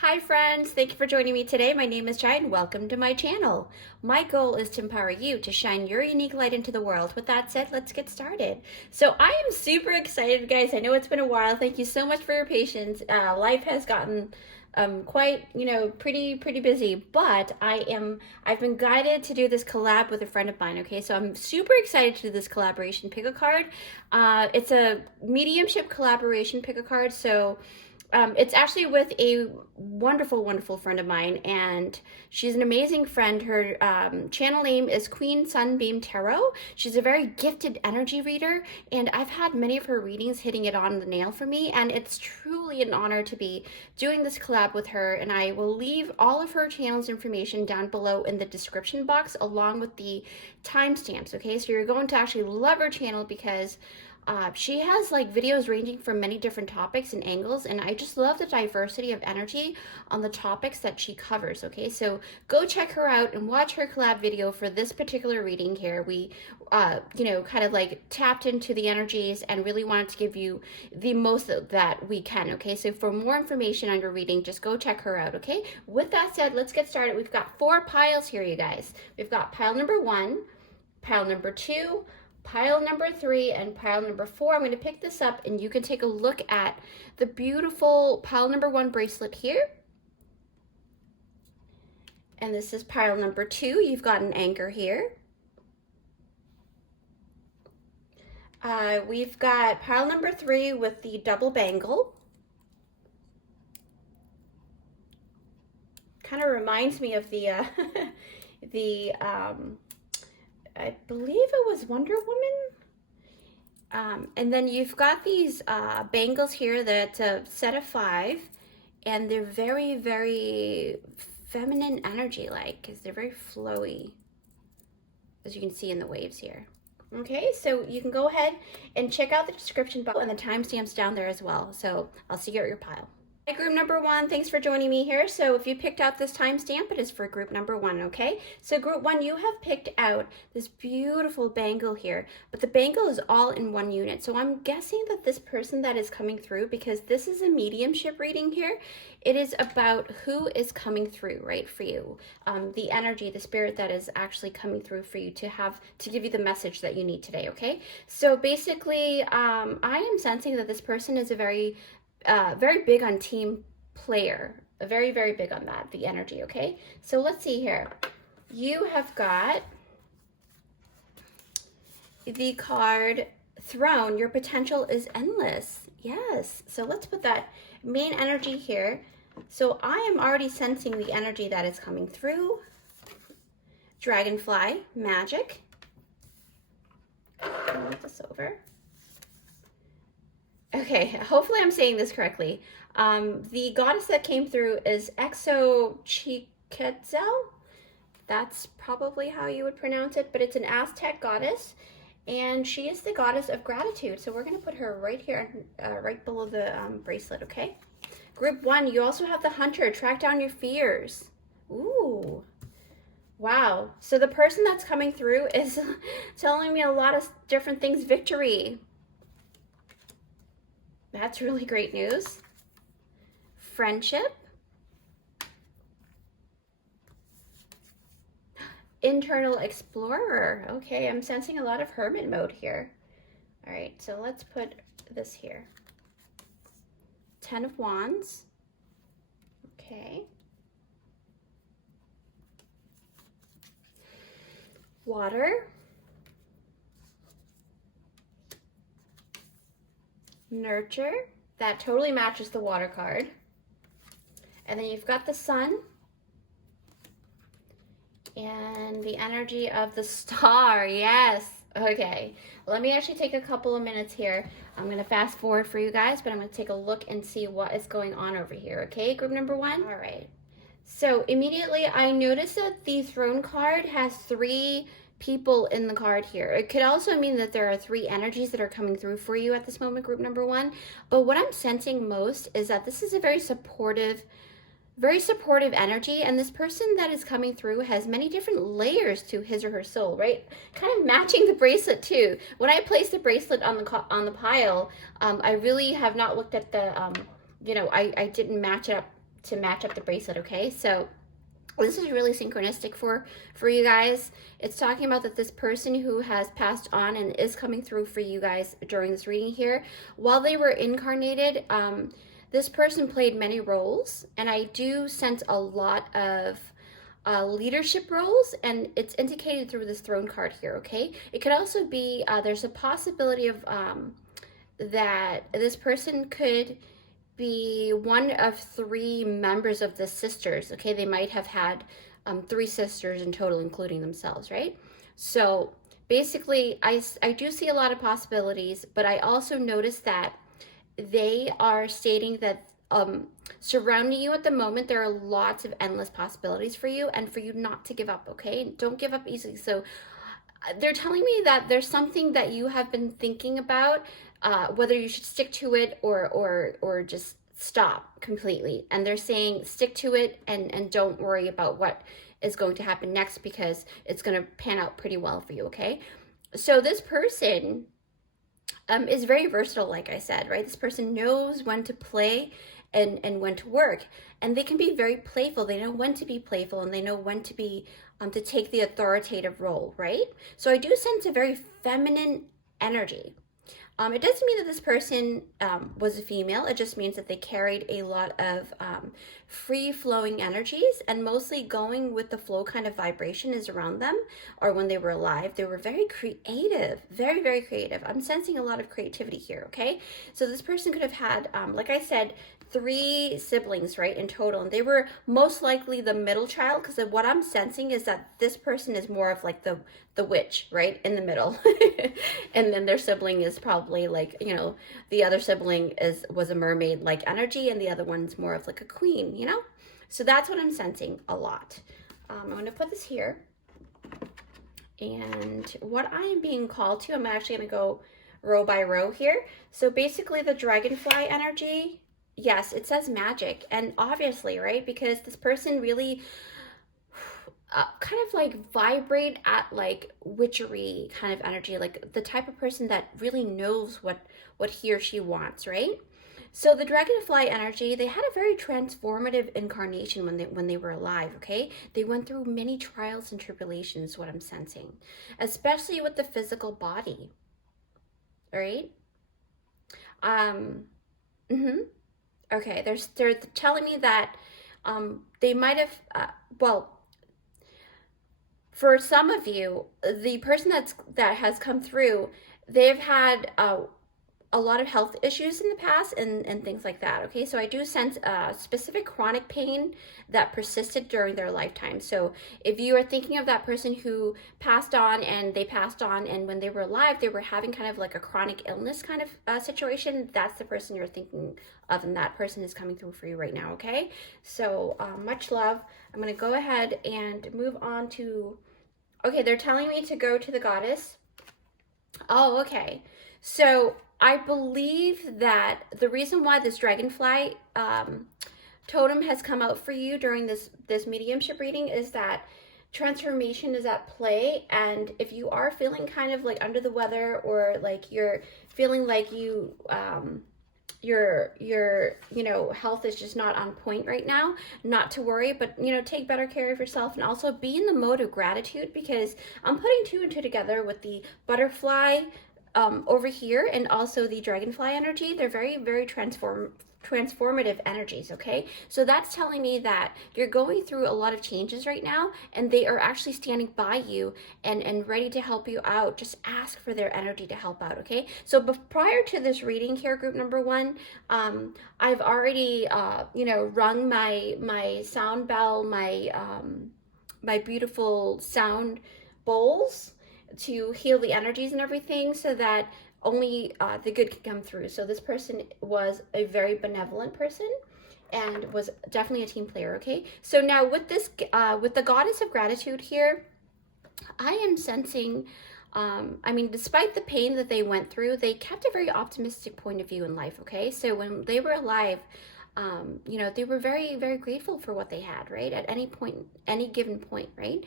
Hi friends, thank you for joining me today. My name is Jai and welcome to my channel. My goal is to empower you to shine your unique light into the world. With that said, let's get started. So I am super excited, guys. I know it's been a while. Thank you so much for your patience. Life has gotten quite, pretty busy, but I've been guided to do this collab with a friend of mine. Okay, so I'm super excited to do this collaboration pick a card. It's a mediumship collaboration pick a card. So it's actually with a wonderful friend of mine, and she's an amazing friend. Her channel name is Queensunbeamtarot. She's a very gifted energy reader, and I've had many of her readings hitting it on the nail for me, and it's truly an honor to be doing this collab with her. And I will leave all of her channel's information down below in the description box along with the timestamps. Okay, so you're going to actually love her channel because she has like videos ranging from many different topics and angles, and I just love the diversity of energy on the topics that she covers. Okay, so go check her out and watch her collab video for this particular reading here. We kind of like tapped into the energies and really wanted to give you the most that we can. Okay, so for more information on your reading, just go check her out. Okay, with that said, let's get started. We've got 4 piles here, you guys. We've got pile number 1, pile number 2, pile number 3, and pile number 4. I'm going to pick this up and you can take a look at the beautiful pile number 1 bracelet here. And this is pile number 2. You've got an anchor here. We've got pile number 3 with the double bangle. Kind of reminds me of the I believe it was Wonder Woman. And then you've got these bangles here that's a set of 5, and they're very feminine energy like, because they're very flowy, as you can see in the waves here. Okay, so you can go ahead and check out the description box and the timestamps down there as well. So I'll see you at your pile. Hi, group number 1, thanks for joining me here. So if you picked out this timestamp, it is for group number 1, okay? So group 1, you have picked out this beautiful bangle here, but the bangle is all in one unit. So I'm guessing that this person that is coming through, because this is a mediumship reading here, it is about who is coming through, right, for you. The energy, the spirit that is actually coming through for you to give you the message that you need today, okay? So basically, I am sensing that this person is a very big on team player, very big on that, the energy. Okay, so let's see here. You have got the card Throne. Your potential is endless. Yes, so let's put that main energy here. So I am already sensing the energy that is coming through. Dragonfly, magic. Move this over. Okay, hopefully I'm saying this correctly. The goddess that came through is Exochicquetzal. That's probably how you would pronounce it, but it's an Aztec goddess, and she is the goddess of gratitude. So we're going to put her right here, right below the bracelet, okay? Group 1, you also have the Hunter. Track down your fears. Ooh. Wow. So the person that's coming through is telling me a lot of different things. Victory. That's really great news. Friendship. Internal explorer. Okay, I'm sensing a lot of hermit mode here. All right, so let's put this here. 10 of Wands. Okay. Water. Nurture. That totally matches the water card. And then you've got the Sun and the energy of the Star. Yes. Okay, let me actually take a couple of minutes here. I'm going to fast forward for you guys, but I'm going to take a look and see what is going on over here. Okay, group number 1. All right, so immediately I noticed that the Throne card has 3 people in the card here. It could also mean that there are 3 energies that are coming through for you at this moment, group number 1. But what I'm sensing most is that this is a very supportive energy, and this person that is coming through has many different layers to his or her soul, right? Kind of matching the bracelet too. When I placed the bracelet on the pile, I really have not looked at the I didn't match it up to match up the bracelet, okay? So this is really synchronistic for you guys. It's talking about that this person who has passed on and is coming through for you guys during this reading here, while they were incarnated, this person played many roles, and I do sense a lot of leadership roles, and it's indicated through this throne card here, okay? It could also be, there's a possibility of that this person could be one of 3 members of the sisters, okay? They might have had 3 sisters in total, including themselves, right? So basically, I do see a lot of possibilities, but I also notice that they are stating that surrounding you at the moment, there are lots of endless possibilities for you, and for you not to give up, okay? Don't give up easily. So they're telling me that there's something that you have been thinking about, whether you should stick to it or just stop completely. And they're saying stick to it and don't worry about what is going to happen next, because it's going to pan out pretty well for you, okay? So this person is very versatile, like I said, right? This person knows when to play and when to work, and they can be very playful. They know when to be playful, and they know when to be to take the authoritative role, right? So I do sense a very feminine energy. It doesn't mean that this person was a female. It just means that they carried a lot of free-flowing energies, and mostly going with the flow kind of vibration is around them, or when they were alive. They were very creative, very, very creative. I'm sensing a lot of creativity here, okay? So this person could have had, like I said, 3 siblings, right, in total, and they were most likely the middle child, because what I'm sensing is that this person is more of like the witch, right, in the middle. And then their sibling is probably like, you know, the other sibling was a mermaid like energy, and the other one's more of like a queen, you know? So that's what I'm sensing a lot. I'm going to put this here, and what I am being called to, I'm actually going to go row by row here. So basically the dragonfly energy, yes, it says magic, and obviously, right, because this person really kind of like vibrate at like witchery kind of energy, like the type of person that really knows what he or she wants, right? So the dragonfly energy, they had a very transformative incarnation when they were alive, okay? They went through many trials and tribulations, what I'm sensing, especially with the physical body, right? Okay, they're telling me that they might have, well, for some of you, the person that has come through, they've had a lot of health issues in the past and things like that, okay? So I do sense a specific chronic pain that persisted during their lifetime. So if you are thinking of that person who passed on, and they passed on, and when they were alive, they were having kind of like a chronic illness kind of situation, that's the person you're thinking of, and that person is coming through for you right now, okay? So much love. I'm going to go ahead and move on to, okay, they're telling me to go to the goddess. Oh, okay. So I believe that the reason why this dragonfly totem has come out for you during this mediumship reading is that transformation is at play. And if you are feeling kind of like under the weather, or like you're feeling like your you know, health is just not on point right now, not to worry, but you know, take better care of yourself, and also be in the mode of gratitude, because I'm putting 2 and 2 together with the butterfly over here, and also the dragonfly energy. They're very, very transformative energies, okay? So that's telling me that you're going through a lot of changes right now, and they are actually standing by you and ready to help you out. Just ask for their energy to help out, okay? So prior to this reading here, group number 1, I've already you know, rung my sound bell, my beautiful sound bowls to heal the energies and everything, so that only the good can come through. So this person was a very benevolent person and was definitely a team player, okay? So now with this, with the goddess of gratitude here, I am sensing, I mean, despite the pain that they went through, they kept a very optimistic point of view in life, okay? So when they were alive, you know, they were very, very grateful for what they had, right? At any point, any given point, right?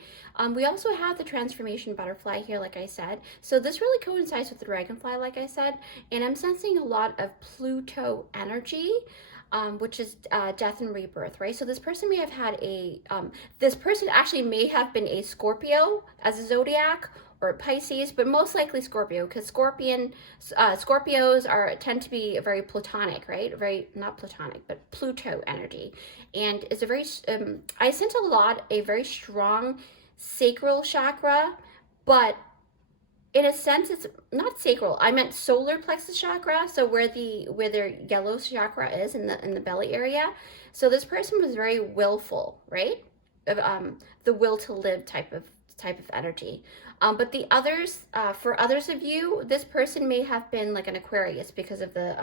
We also have the transformation butterfly here, like I said. So this really coincides with the dragonfly, like I said, and I'm sensing a lot of Pluto energy. which is death and rebirth, right? So this person may have had this person actually may have been a Scorpio as a zodiac, or Pisces, but most likely Scorpio, because Scorpios tend to be very platonic, right? Very, not platonic, but Pluto energy, and it's I sense a very strong sacral chakra, but in a sense, it's not sacral. I meant solar plexus chakra, so where their yellow chakra is in the belly area. So this person was very willful, right? The will to live type of energy. But the others, for others of you, this person may have been like an Aquarius because of the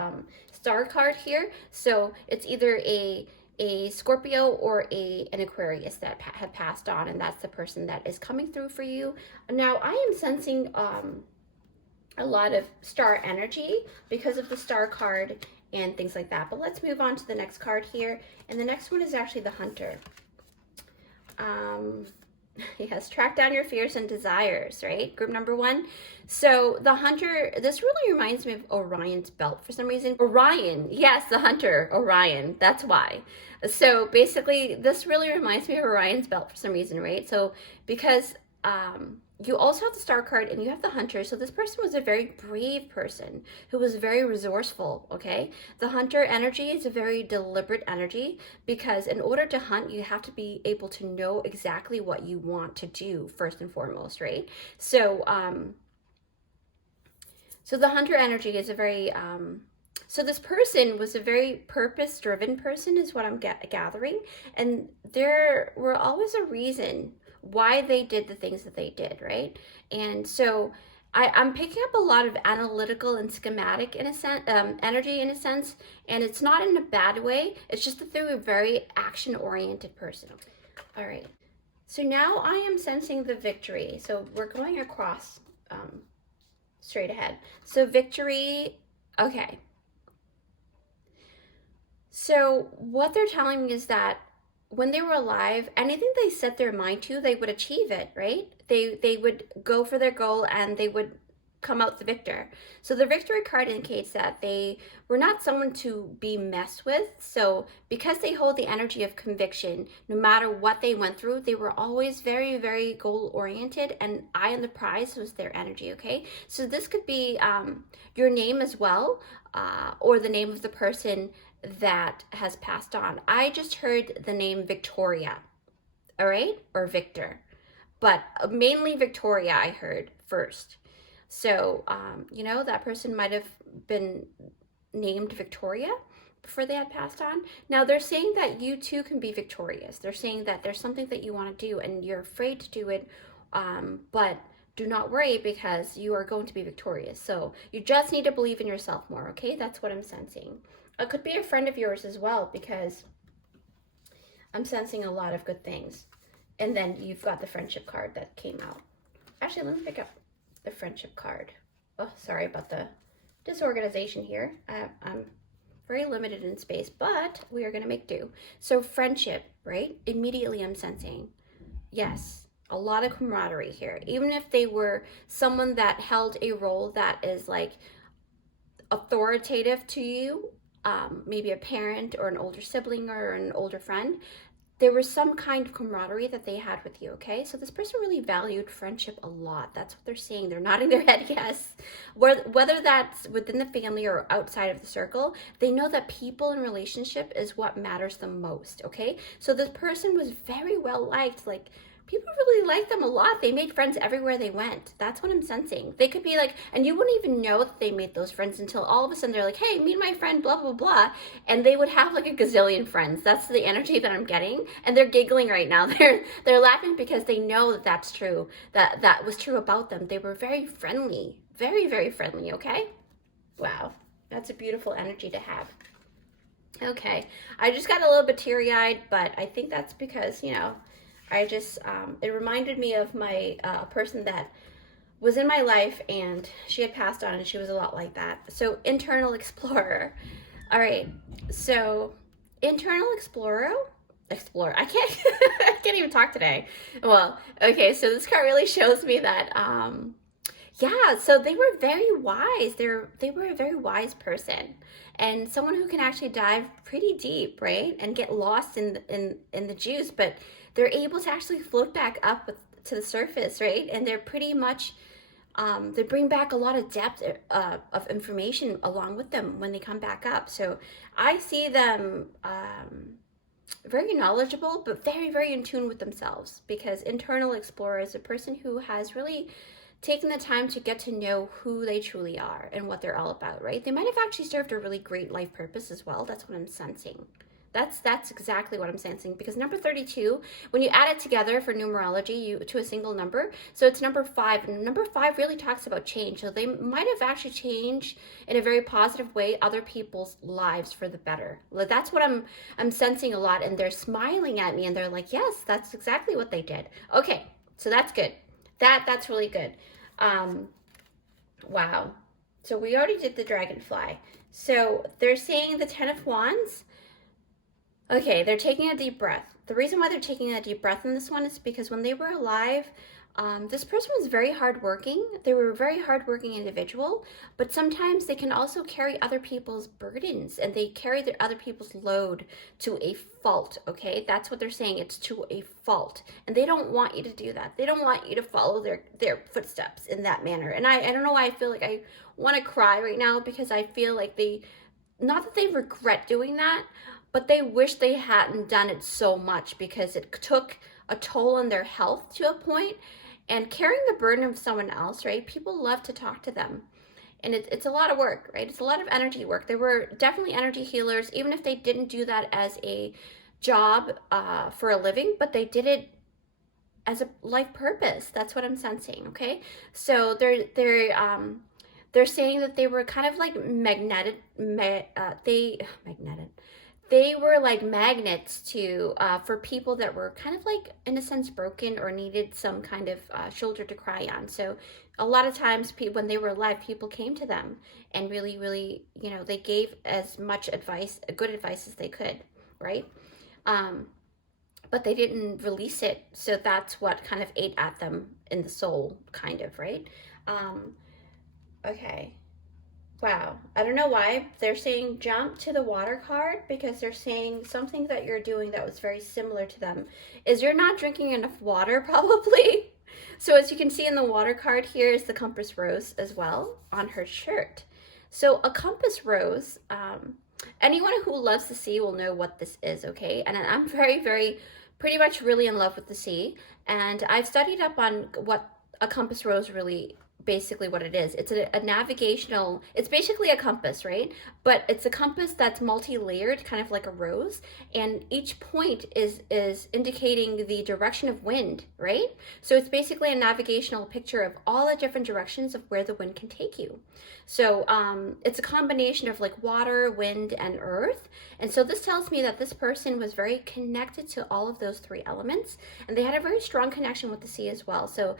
star card here. So it's either a Scorpio or an Aquarius that had passed on, and that's the person that is coming through for you. Now, I am sensing a lot of star energy because of the star card and things like that. But let's move on to the next card here, and the next one is actually the Hunter. Yes, track down your fears and desires, right? Group number 1. So the Hunter, this really reminds me of Orion's belt for some reason. Orion, yes, the Hunter, Orion, that's why. So basically, this really reminds me of Orion's belt for some reason, right? So because you also have the star card and you have the Hunter. So this person was a very brave person who was very resourceful, okay? The Hunter energy is a very deliberate energy because in order to hunt, you have to be able to know exactly what you want to do first and foremost, right? So, so the Hunter energy is a very, so this person was a very purpose-driven person is what I'm gathering. And there were always a reason why they did the things that they did, right? And so I'm picking up a lot of analytical and schematic in a sense, energy in a sense, and it's not in a bad way. It's just that they're a very action-oriented person. All right. So now I am sensing the victory. So we're going across straight ahead. So victory, okay. So what they're telling me is that when they were alive, anything they set their mind to, they would achieve it, right? They would go for their goal and they would come out the victor. So the victory card indicates that they were not someone to be messed with. So because they hold the energy of conviction, no matter what they went through, they were always very, very goal oriented, and eye on the prize was their energy, okay? So this could be your name as well, or the name of the person that has passed on. I just heard the name Victoria, all right, or Victor, but mainly Victoria I heard first. So, you know, that person might have been named Victoria before they had passed on. Now they're saying that you too can be victorious. They're saying that there's something that you want to do and you're afraid to do it, but do not worry because you are going to be victorious. So you just need to believe in yourself more, okay? That's what I'm sensing. It could be a friend of yours as well because I'm sensing a lot of good things. And then you've got the friendship card that came out. Actually, let me pick up the friendship card. Oh, sorry about the disorganization here. I'm very limited in space, but we are going to make do. So friendship, right? Immediately I'm sensing, yes, a lot of camaraderie here. Even if they were someone that held a role that is like authoritative to you, maybe a parent or an older sibling or an older friend, there was some kind of camaraderie that they had with you, okay? So this person really valued friendship a lot. That's what they're saying. They're nodding their head yes. Whether that's within the family or outside of the circle, they know that people in relationship is what matters the most, okay? So this person was very well liked. Like, people really liked them a lot. They made friends everywhere they went. That's what I'm sensing. They could be like, and you wouldn't even know that they made those friends until all of a sudden they're like, hey, meet my friend, blah, blah, blah. And they would have like a gazillion friends. That's the energy that I'm getting. And they're giggling right now. They're laughing because they know that that's true. That was true about them. They were very friendly. Very, very friendly, okay? Wow. That's a beautiful energy to have. Okay. I just got a little bit teary-eyed, but I think that's because, you know, I just, it reminded me of my person that was in my life and she had passed on and she was a lot like that. So internal explorer. All right. So internal explorer, I can't, I can't even talk today. Well, okay. So this card really shows me that, Yeah, so they were very wise. They were a very wise person, and someone who can actually dive pretty deep, right, and get lost in the juice, but they're able to actually float back up to the surface, right? And they're pretty much they bring back a lot of depth of information along with them when they come back up. So I see them very knowledgeable, but very, very in tune with themselves, because internal explorer is a person who has really taken the time to get to know who they truly are and what they're all about, right? They might have actually served a really great life purpose as well. That's what I'm sensing. That's exactly what I'm sensing, because number 32, when you add it together for numerology, you to a single number, so it's number 5, and number 5 really talks about change. So they might have actually changed in a very positive way other people's lives for the better. Like, that's what I'm sensing a lot, and they're smiling at me and they're like, yes, that's exactly what they did. Okay, so that's good. That's really good. Wow. So we already did the dragonfly. So they're saying the 10 of Wands. Okay, they're taking a deep breath. The reason why they're taking a deep breath in this one is because when they were alive, this person was very hardworking. They were a very hardworking individual, but sometimes they can also carry other people's burdens, and they carry their other people's load to a fault, okay? That's what they're saying. It's to a fault, and they don't want you to do that. They don't want you to follow their footsteps in that manner. And I don't know why I feel like I want to cry right now, because I feel like not that they regret doing that, but they wish they hadn't done it so much, because it took a toll on their health to a point. And carrying the burden of someone else, right? People love to talk to them. And it's a lot of work, right? It's a lot of energy work. They were definitely energy healers, even if they didn't do that as a job for a living, but they did it as a life purpose. That's what I'm sensing, okay? So they're saying that they were kind of like they were like magnets to for people that were kind of like, in a sense, broken or needed some kind of shoulder to cry on. So a lot of times when they were alive, people came to them and really, really, they gave as much advice, good advice as they could, right? But they didn't release it. So that's what kind of ate at them in the soul, kind of, right? Okay. Wow. I don't know why they're saying jump to the water card, because they're saying something that you're doing that was very similar to them is you're not drinking enough water, probably. So as you can see in the water card, here is the compass rose as well on her shirt. So a compass rose, anyone who loves the sea will know what this is, okay? And I'm very, very, pretty much really in love with the sea. And I've studied up on what a compass rose really basically what it is. It's a navigational, it's basically a compass, right? But it's a compass that's multi-layered, kind of like a rose, and each point is indicating the direction of wind, right? So it's basically a navigational picture of all the different directions of where the wind can take you. So it's a combination of like water, wind, and earth. And so this tells me that this person was very connected to all of those 3 elements, and they had a very strong connection with the sea as well. So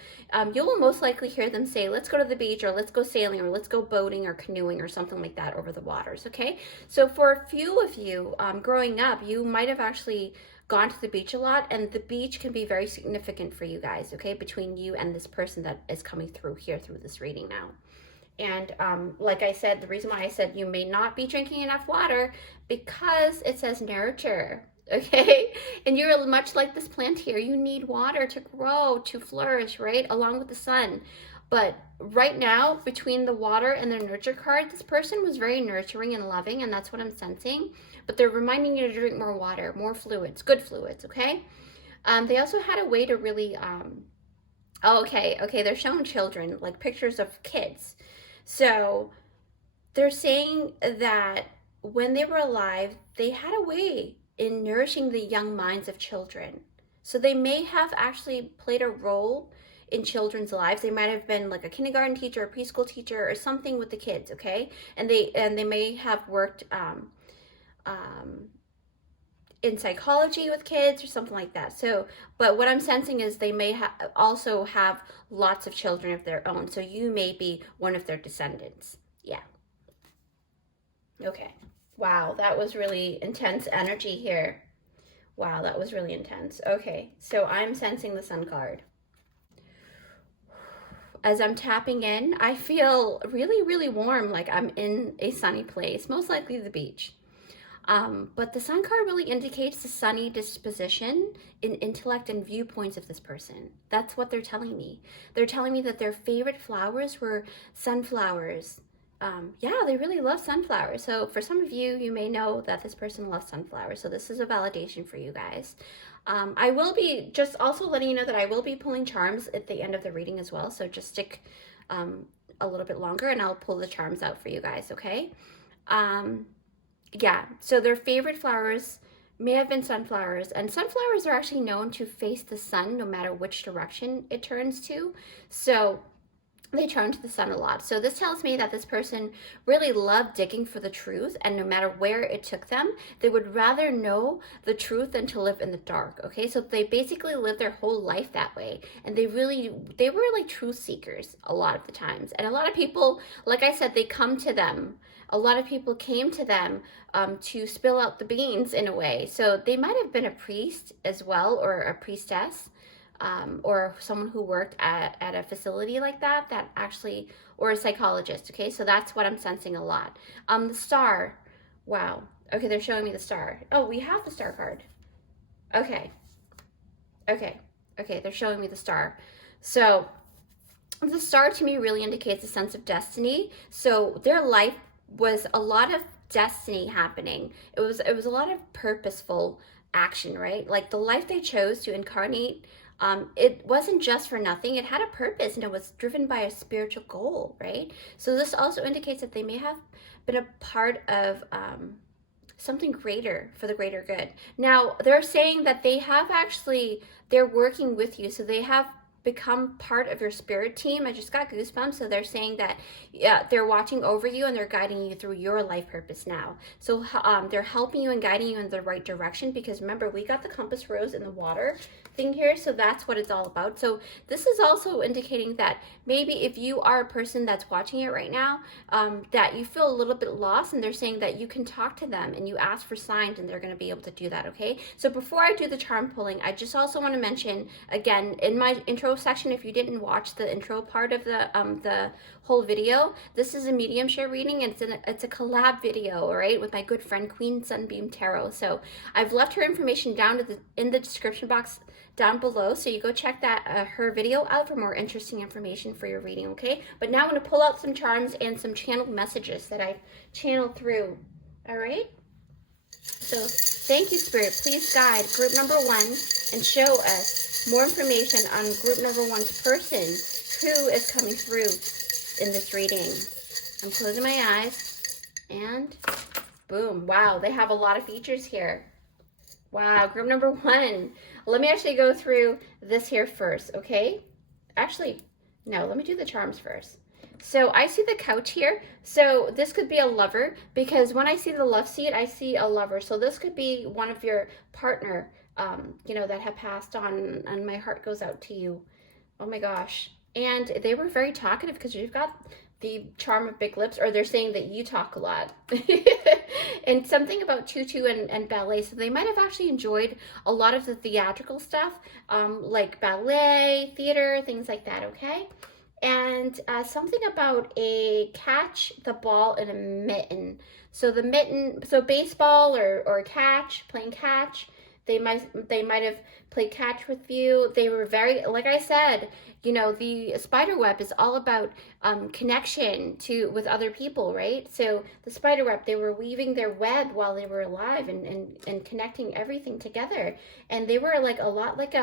you will most likely hear them say, let's go to the beach, or let's go sailing, or let's go boating or canoeing or something like that over the waters, okay? So for a few of you, growing up, you might have actually gone to the beach a lot, and the beach can be very significant for you guys, okay, between you and this person that is coming through here through this reading now. And like I said, the reason why I said you may not be drinking enough water, because it says nurture, okay? And you're much like this plant here. You need water to grow, to flourish, right? Along with the sun. But right now, between the water and the nurture card, this person was very nurturing and loving, and that's what I'm sensing. But they're reminding you to drink more water, more fluids, good fluids, okay? They also had a way to really, okay, they're showing children, like pictures of kids. So they're saying that when they were alive, they had a way in nourishing the young minds of children. So they may have actually played a role in children's lives. They might have been like a kindergarten teacher, a preschool teacher, or something with the kids, okay? And they may have worked in psychology with kids or something like that. So, but what I'm sensing is they may also have lots of children of their own. So you may be one of their descendants. Yeah. Okay. Wow, that was really intense energy here. Wow, that was really intense. Okay, so I'm sensing the Sun card. as I'm tapping in, I feel really, really warm, like I'm in a sunny place, most likely the beach. But the sun card really indicates the sunny disposition in intellect and viewpoints of this person. That's what they're telling me. They're telling me that their favorite flowers were sunflowers. Yeah, they really love sunflowers. So for some of you, you may know that this person loves sunflowers. So this is a validation for you guys. I will be just also letting you know that I will be pulling charms at the end of the reading as well. So just stick a little bit longer and I'll pull the charms out for you guys, okay? Yeah, so their favorite flowers may have been sunflowers, and sunflowers are actually known to face the sun no matter which direction it turns to. So they turn to the sun a lot. So this tells me that this person really loved digging for the truth, and no matter where it took them, they would rather know the truth than to live in the dark. Okay, so they basically lived their whole life that way, and they were like truth seekers a lot of the times. And a lot of people, like I said, they come to them. A lot of people came to them to spill out the beans in a way. So they might have been a priest as well, or a priestess. Or someone who worked at a facility like that actually, or a psychologist, okay? So that's what I'm sensing a lot. The star, wow. Okay, they're showing me the star. Oh, we have the star card. Okay, they're showing me the star. So the star to me really indicates a sense of destiny. So their life was a lot of destiny happening. It was a lot of purposeful action, right? Like the life they chose to incarnate, it wasn't just for nothing. It had a purpose and it was driven by a spiritual goal, right? So this also indicates that they may have been a part of something greater for the greater good. Now, they're saying that they're working with you. So they have become part of your spirit team. I just got goosebumps. So they're saying that they're watching over you and they're guiding you through your life purpose now. So they're helping you and guiding you in the right direction, because remember, we got the compass rose in the water thing here, so that's what it's all about. So this is also indicating that maybe if you are a person that's watching it right now, that you feel a little bit lost, and they're saying that you can talk to them and you ask for signs and they're going to be able to do that, okay? So before I do the charm pulling, I just also want to mention again in my intro section, if you didn't watch the intro part of the whole video, this is a mediumship reading, and it's a collab video, all right, with my good friend Queensunbeamtarot. So I've left her information down in the description box down below, so you go check that her video out for more interesting information for your reading, okay? But now I'm going to pull out some charms and some channeled messages that I've channeled through, all right? So thank you, Spirit. Please guide group number 1 and show us more information on group number 1's person who is coming through in this reading. I'm closing my eyes and boom. Wow, they have a lot of features here. Wow, group number 1. Let me actually go through this here first, okay? Actually, no, let me do the charms first. So I see the couch here. So this could be a lover, because when I see the love seat, I see a lover. So this could be one of your partner, you know, that have passed on, and my heart goes out to you. Oh my gosh. And they were very talkative, because you've got the charm of big lips, or they're saying that you talk a lot. And something about tutu and ballet. So they might have actually enjoyed a lot of the theatrical stuff, like ballet, theater, things like that, okay? And something about a catch the ball in a mitten. So the mitten, so baseball or catch, playing catch. They might have played catch with you. They were very, like I said, you know, the spider web is all about connection with other people, right? So the spider web, they were weaving their web while they were alive and connecting everything together. And they were like a lot like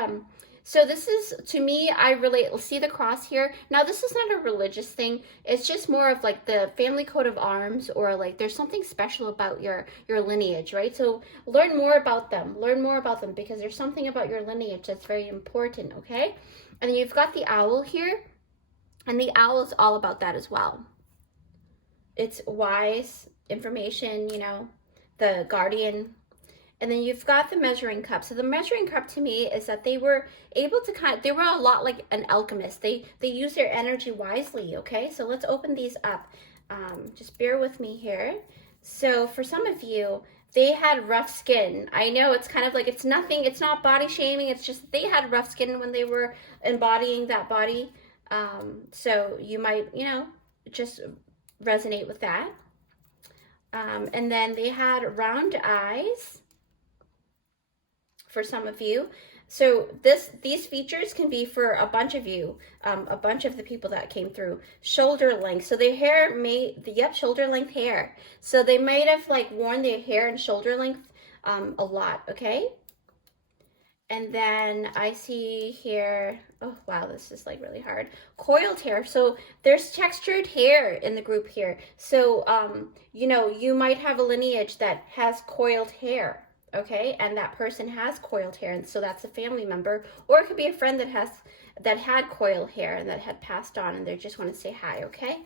so this is, to me, I relate, see the cross here. Now, this is not a religious thing. It's just more of like the family coat of arms, or like there's something special about your lineage, right? So learn more about them. Learn more about them, because there's something about your lineage that's very important, okay? And then you've got the owl here, and the owl is all about that as well. It's wise information, you know, the guardian. And then you've got the measuring cup. So the measuring cup to me is that they were able to they were a lot like an alchemist. They use their energy wisely, okay? So let's open these up. Just bear with me here. So for some of you, they had rough skin. I know it's kind of like, it's nothing, it's not body shaming. It's just they had rough skin when they were embodying that body. So you might, just resonate with that. And then they had round eyes for some of you. So these features can be for a bunch of you, a bunch of the people that came through. Shoulder length. So their hair shoulder length hair. So they might have like worn their hair and shoulder length a lot, okay? And then I see here, oh wow, this is like really hard. Coiled hair. So there's textured hair in the group here. So, you might have a lineage that has coiled hair, okay? And that person has coiled hair, and so that's a family member. Or it could be a friend that had coiled hair and that had passed on, and they just want to say hi, okay?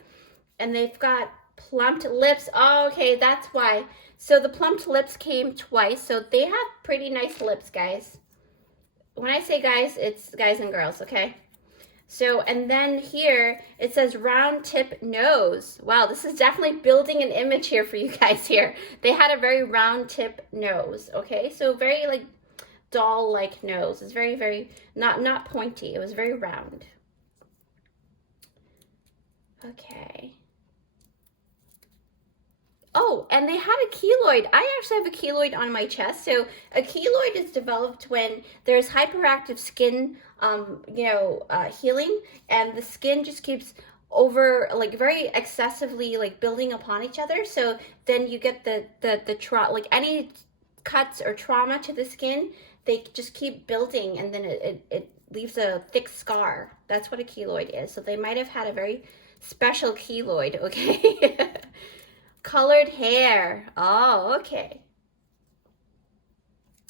And they've got plumped lips. Oh, okay, that's why. So the plumped lips came twice. So they have pretty nice lips, guys. When I say guys, it's guys and girls, okay? So, and then here, it says round tip nose. Wow, this is definitely building an image here for you guys here. They had a very round tip nose, okay? So very like doll-like nose. It's very, very, not pointy. It was very round. Okay. Oh, and they had a keloid. I actually have a keloid on my chest. So a keloid is developed when there's hyperactive skin, healing, and the skin just keeps like very excessively like building upon each other. So then you get the trauma, like any cuts or trauma to the skin, they just keep building, and then it leaves a thick scar. That's what a keloid is. So they might have had a very special keloid, okay? Colored hair. Oh, okay.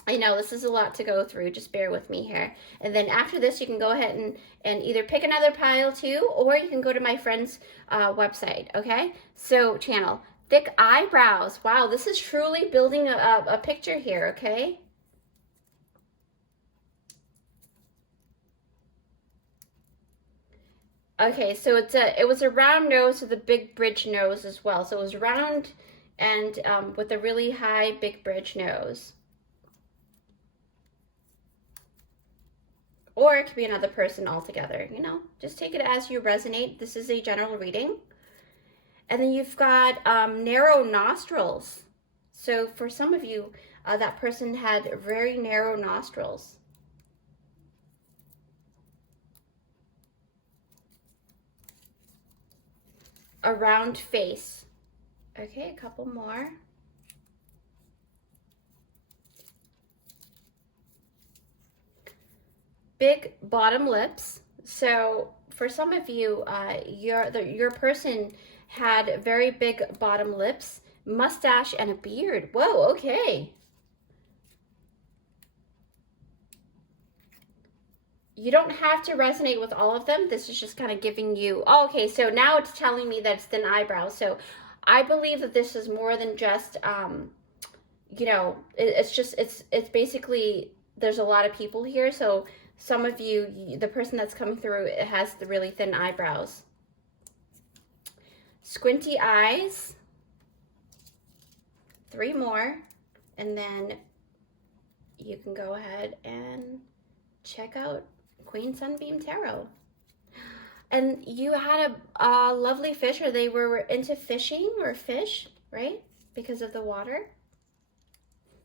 I know this is a lot to go through. Just bear with me here. And then after this, you can go ahead and either pick another pile too, or you can go to my friend's website, okay? So channel. Thick eyebrows. Wow, this is truly building a picture here, okay? Okay, so it was a round nose with a big bridge nose as well. So it was round and with a really high big bridge nose. Or it could be another person altogether, just take it as you resonate. This is a general reading. And then you've got narrow nostrils. So for some of you, that person had very narrow nostrils. A round face. Okay, a couple more. Big bottom lips. So for some of you, your person had very big bottom lips, mustache, and a beard. Whoa, okay. You don't have to resonate with all of them. This is just kind of giving you, oh, okay, so now it's telling me that it's thin eyebrows. So I believe that this is more than just, it's basically, there's a lot of people here. So some of you, the person that's coming through, it has the really thin eyebrows. Squinty eyes. 3 more. And then you can go ahead and check out Queen Sunbeam Tarot. And you had a lovely fish, or they were into fishing or fish, right? Because of the water.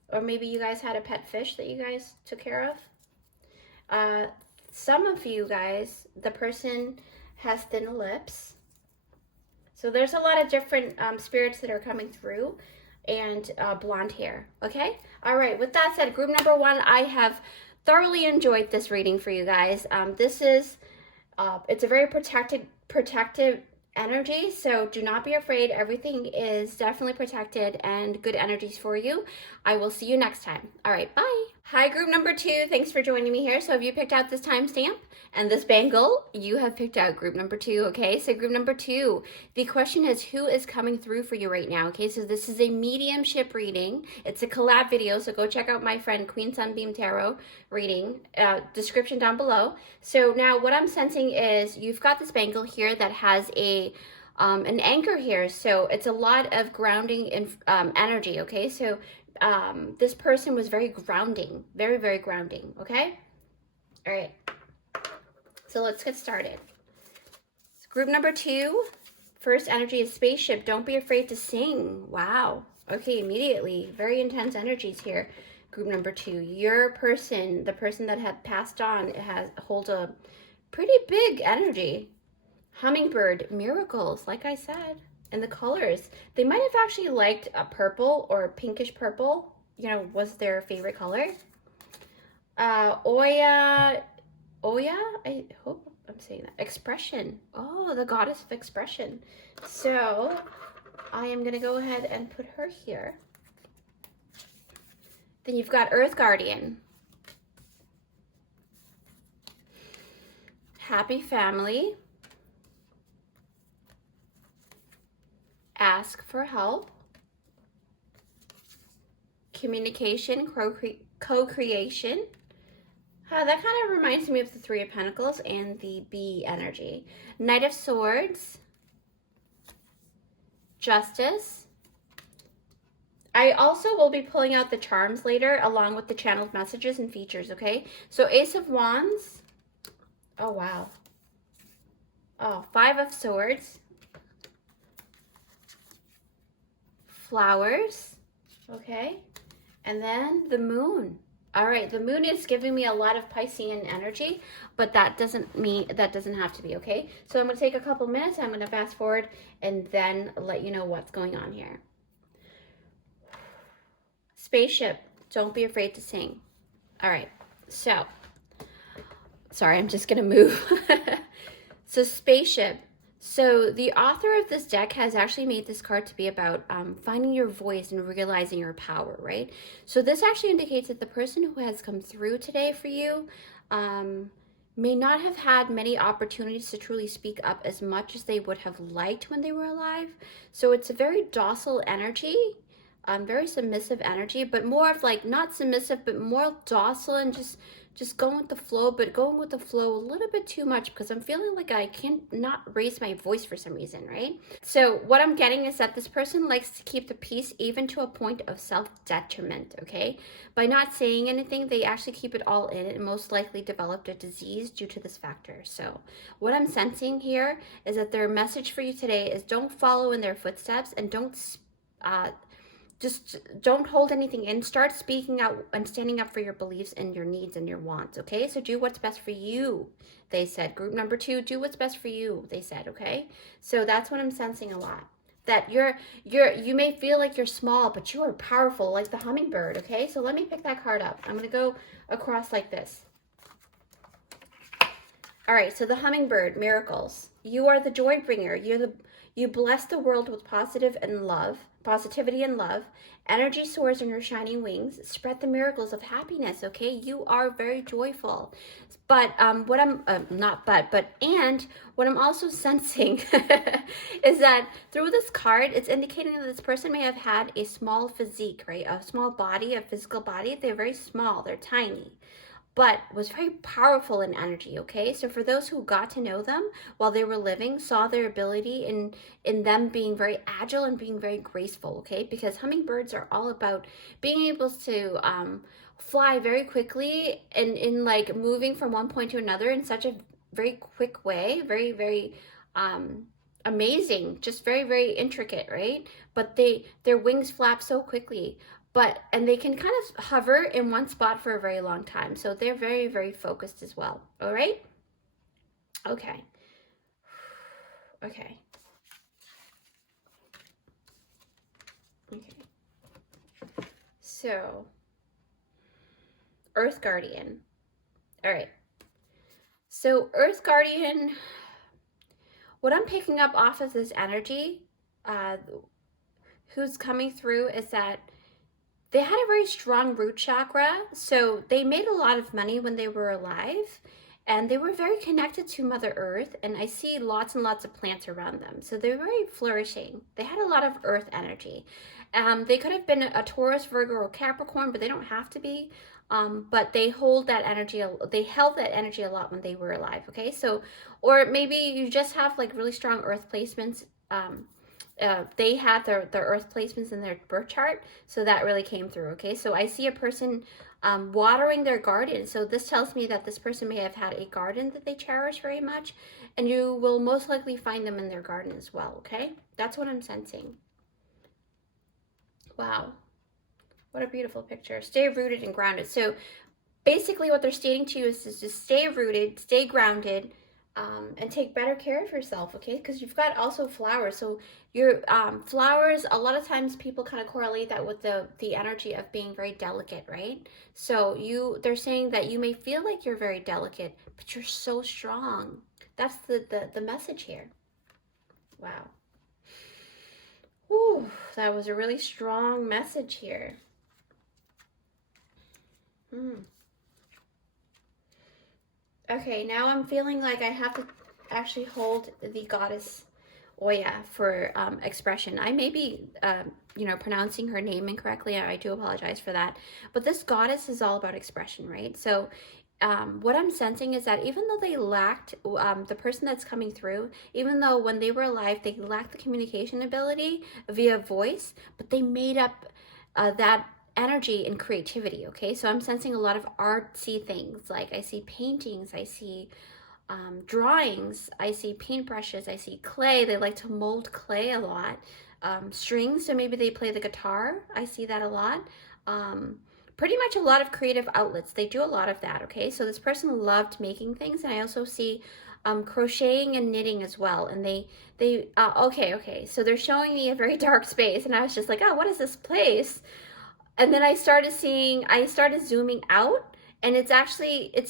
Or maybe you guys had a pet fish that you guys took care of. Some of you guys, the person has thin lips. So there's a lot of different spirits that are coming through, and blonde hair, okay? All right, with that said, group number 1, I have thoroughly enjoyed this reading for you guys. This is, it's a very protective energy, so do not be afraid. Everything is definitely protected and good energies for you. I will see you next time. All right, bye. Hi, group number 2. Thanks for joining me here. So have you picked out this timestamp and this bangle? You have picked out group number 2, okay? So group number 2, the question is, who is coming through for you right now? Okay, so this is a mediumship reading. It's a collab video, so go check out my friend Queen Sunbeam Tarot reading, description down below. So now what I'm sensing is you've got this bangle here that has an anchor here. So it's a lot of grounding in energy, okay? So this person was very grounding, very, very grounding, okay? All right, so let's get started. Group number 2, first energy is spaceship. Don't be afraid to sing. Wow. Okay, immediately. Very intense energies here. Group number 2, your person, the person that had passed on, holds a pretty big energy. Hummingbird, miracles, like I said. And the colors, they might have actually liked a purple or pinkish purple, you know, was their favorite color. Oya, I hope I'm saying that. Expression. Oh, the goddess of expression. So I am going to go ahead and put her here. Then you've got Earth Guardian. Happy family. Ask for help. Communication, co-creation. That kind of reminds me of the Three of Pentacles and the Bee energy. Knight of Swords. Justice. I also will be pulling out the charms later along with the channeled messages and features, okay? So Ace of Wands. Oh, wow. Oh, Five of Swords. Flowers. Okay. And then the Moon. All right, the Moon is giving me a lot of Piscean energy, but that doesn't have to be, okay? So I'm going to take a couple minutes, I'm going to fast forward and then let you know what's going on here. Spaceship, don't be afraid to sing. All right, so, sorry, I'm just going to move. So Spaceship. So the author of this deck has actually made this card to be about finding your voice and realizing your power, right? So this actually indicates that the person who has come through today for you may not have had many opportunities to truly speak up as much as they would have liked when they were alive. So it's a very docile energy, very submissive energy, but more of like, not submissive, but more docile and just going with the flow, but going with the flow a little bit too much because I'm feeling like I can't not raise my voice for some reason, right? So what I'm getting is that this person likes to keep the peace even to a point of self-detriment, okay? By not saying anything, they actually keep it all in and most likely developed a disease due to this factor. So what I'm sensing here is that their message for you today is don't follow in their footsteps and just don't hold anything in. Start speaking out and standing up for your beliefs and your needs and your wants, okay? So do what's best for you, they said. Group number 2, do what's best for you, they said, okay? So that's what I'm sensing a lot. That you may feel like you're small, but you are powerful, like the hummingbird, okay? So let me pick that card up. I'm going to go across like this. All right, so the hummingbird, miracles. You are the joy bringer. You bless the world with positivity and love. Energy soars on your shining wings. Spread the miracles of happiness, okay? You are very joyful. But what I'm also sensing is that through this card, it's indicating that this person may have had a small physique, right? A small body, a physical body. They're very small, they're tiny, but was very powerful in energy, okay? So for those who got to know them while they were living, saw their ability in them being very agile and being very graceful, okay? Because hummingbirds are all about being able to fly very quickly and in like moving from one point to another in such a very quick way, very, very amazing, just very, very intricate, right? But their wings flap so quickly. And they can kind of hover in one spot for a very long time. So they're very, very focused as well. All right? Okay. Okay. Okay. So, Earth Guardian. All right. So, Earth Guardian, what I'm picking up off of this energy, who's coming through is that they had a very strong root chakra, so they made a lot of money when they were alive, and they were very connected to Mother Earth, and I see lots and lots of plants around them, so they're very flourishing. They had a lot of earth energy. They could have been a Taurus, Virgo, or Capricorn, but they don't have to be, but they hold that energy, they held that energy a lot when they were alive, okay? So, or maybe you just have like really strong earth placements, they had their earth placements in their birth chart, so that really came through. Okay, so I see a person watering their garden. So this tells me that this person may have had a garden that they cherish very much, and you will most likely find them in their garden as well. Okay, that's what I'm sensing. Wow, what a beautiful picture. Stay rooted and grounded. So basically what they're stating to you is to just stay rooted, stay grounded, and take better care of yourself, okay? Because you've got also flowers. So your flowers, a lot of times people kind of correlate that with the energy of being very delicate, right? So they're saying that you may feel like you're very delicate, but you're so strong. That's the message here. Wow. Ooh, that was a really strong message here. Okay, now I'm feeling like I have to actually hold the goddess Oya for expression. I may be, pronouncing her name incorrectly. I do apologize for that. But this goddess is all about expression, right? So what I'm sensing is that even though they lacked, the person that's coming through, even though when they were alive, they lacked the communication ability via voice, but they made up that energy and creativity, okay? So I'm sensing a lot of artsy things. Like I see paintings, I see drawings, I see paintbrushes, I see clay. They like to mold clay a lot. Strings, so maybe they play the guitar. I see that a lot. Pretty much a lot of creative outlets. They do a lot of that, okay? So this person loved making things, and I also see crocheting and knitting as well. And okay. So they're showing me a very dark space, and I was just like, oh, what is this place? And then I started zooming out, and it's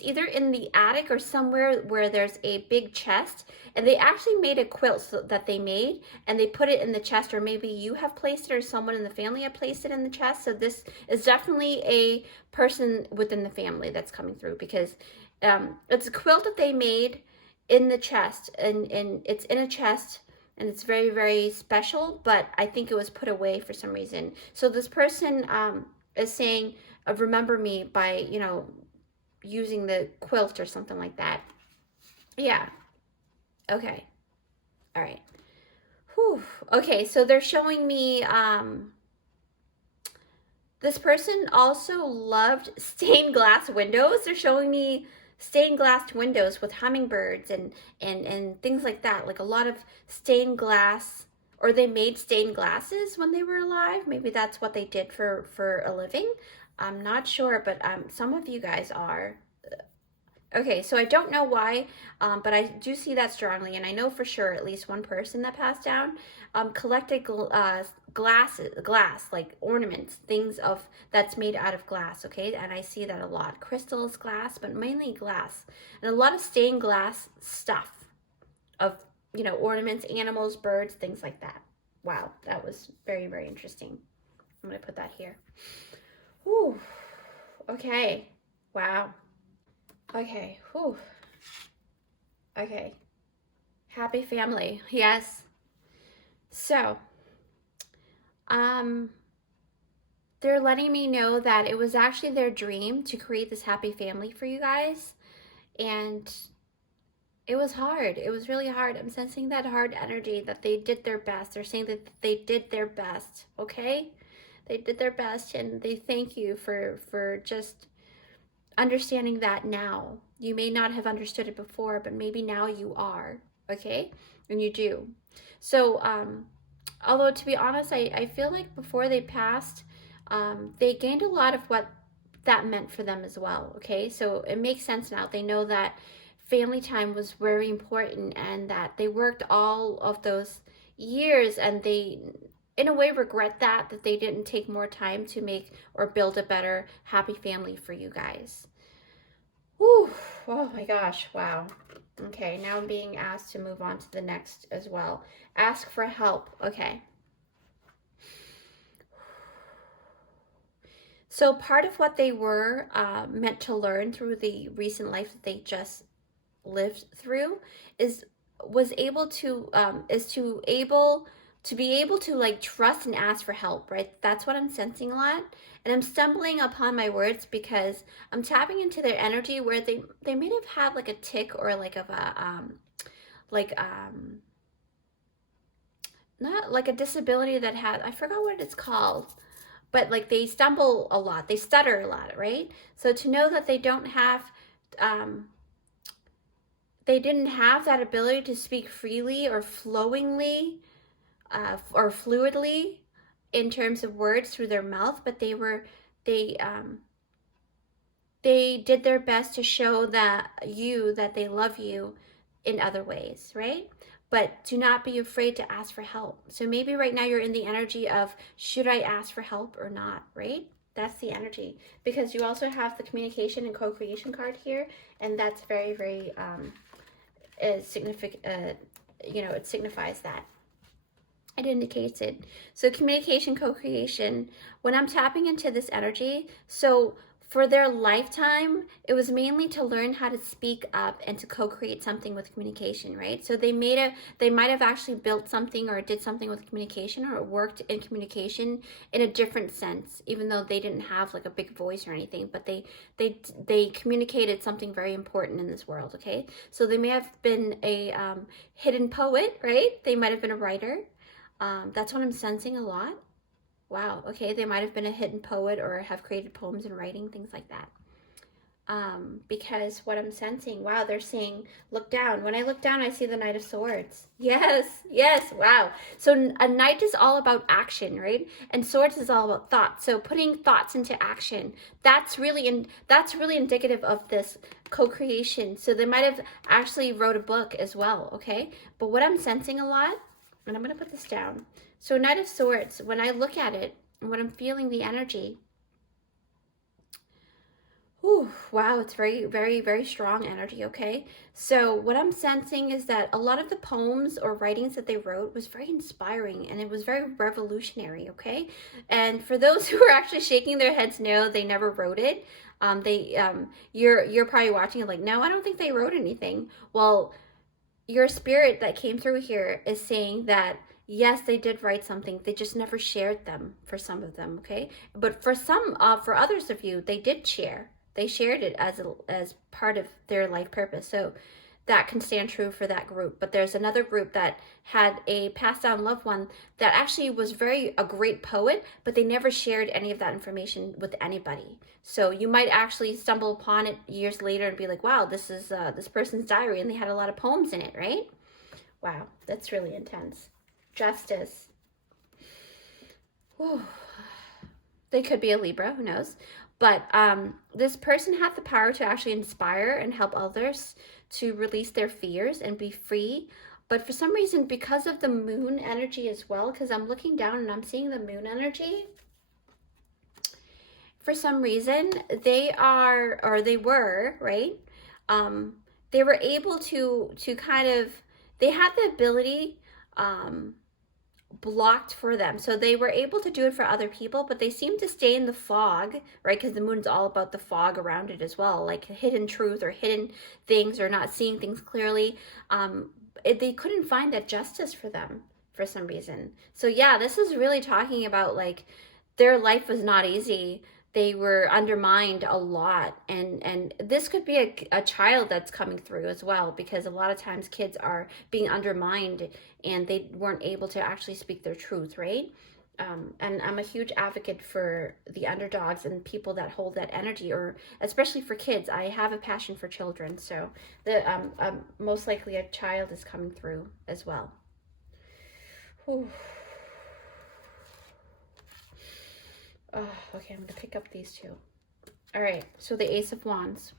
either in the attic or somewhere where there's a big chest, and they actually made a quilt that they made, and they put it in the chest, or maybe you have placed it, or someone in the family have placed it in the chest. So this is definitely a person within the family that's coming through, because it's a quilt that they made in the chest, and it's in a chest, and it's very, very special, but I think it was put away for some reason. So this person is saying, remember me by, using the quilt or something like that. Yeah. Okay. All right. Whew. Okay, so they're showing me, this person also loved stained glass windows. They're showing me stained glass windows with hummingbirds and things like that, like a lot of stained glass, or they made stained glasses when they were alive. Maybe that's what they did for a living. I'm not sure, but some of you guys are. Okay, so I don't know why, but I do see that strongly, and I know for sure at least one person that passed down collected glass, like ornaments, things that's made out of glass, okay? And I see that a lot. Crystals, glass, but mainly glass. And a lot of stained glass stuff of, ornaments, animals, birds, things like that. Wow, that was very, very interesting. I'm going to put that here. Whew. Okay. Wow. Okay, whew. Okay. Happy family, yes. So, they're letting me know that it was actually their dream to create this happy family for you guys. And it was hard. It was really hard. I'm sensing that hard energy, that they did their best. They're saying that they did their best, okay? They did their best, and they thank you for just understanding that now. You may not have understood it before, but maybe now you are, okay? And you do. So, although to be honest, I feel like before they passed, they gained a lot of what that meant for them as well, okay? So it makes sense now. They know that family time was very important, and that they worked all of those years, and they, in a way, regret that they didn't take more time to make or build a better, happy family for you guys. Whew. Oh my gosh, wow. Okay, now I'm being asked to move on to the next as well. Ask for help. Okay. So part of what they were meant to learn through the recent life that they just lived through is to be able to like trust and ask for help, right? That's what I'm sensing a lot. And I'm stumbling upon my words because I'm tapping into their energy where they may have had like a tick or like of a not like a disability that has, I forgot what it's called, but like they stumble a lot, they stutter a lot, right? So to know that um, they didn't have that ability to speak freely or flowingly or fluidly in terms of words through their mouth, but they they did their best to show that they love you in other ways, right? But do not be afraid to ask for help. So maybe right now you're in the energy of, should I ask for help or not, right? That's the energy, because you also have the communication and co-creation card here, and that's very, very is significant. It signifies that. It indicates it. So communication, co-creation. When I'm tapping into this energy, so for their lifetime, it was mainly to learn how to speak up and to co-create something with communication, right? So they might have actually built something or did something with communication or worked in communication in a different sense, even though they didn't have like a big voice or anything, but they communicated something very important in this world, okay? So they may have been a hidden poet, right? They might have been a writer. That's what I'm sensing a lot. Wow, okay, they might have been a hidden poet or have created poems and writing, things like that. Because what I'm sensing, wow, they're saying, look down. When I look down, I see the Knight of Swords. Yes, yes, wow. So a knight is all about action, right? And swords is all about thoughts. So putting thoughts into action, that's really indicative of this co-creation. So they might have actually wrote a book as well, okay? But what I'm sensing a lot, and I'm going to put this down. So Knight of Swords, when I look at it, and when I'm feeling the energy, whew, wow, it's very, very, very strong energy, okay? So what I'm sensing is that a lot of the poems or writings that they wrote was very inspiring, and it was very revolutionary, okay? And for those who are actually shaking their heads, no, they never wrote it. You're probably watching it like, no, I don't think they wrote anything. Well, your spirit that came through here is saying that yes, they did write something, they just never shared them for some of them, okay? But for for others of you, they did share. They shared it as part of their life purpose. So that can stand true for that group. But there's another group that had a passed down loved one that actually was a great poet, but they never shared any of that information with anybody. So you might actually stumble upon it years later and be like, wow, this is this person's diary, and they had a lot of poems in it, right? Wow, that's really intense. Justice. Whew. They could be a Libra, who knows? But this person had the power to actually inspire and help others to release their fears and be free. But for some reason, because of the moon energy as well, because I'm looking down and I'm seeing the moon energy, for some reason, they were, right? They were able to kind of, they had the ability blocked for them. So they were able to do it for other people, but they seemed to stay in the fog, right? Because the moon's all about the fog around it as well, like hidden truth or hidden things or not seeing things clearly. They couldn't find that justice for them for some reason. So yeah, this is really talking about like their life was not easy. They were undermined a lot, and this could be a child that's coming through as well, because a lot of times kids are being undermined and they weren't able to actually speak their truth, right? And I'm a huge advocate for the underdogs and people that hold that energy, or especially for kids. I have a passion for children, so most likely a child is coming through as well. Whew. Oh, okay, I'm going to pick up these two. All right, so the Ace of Wands.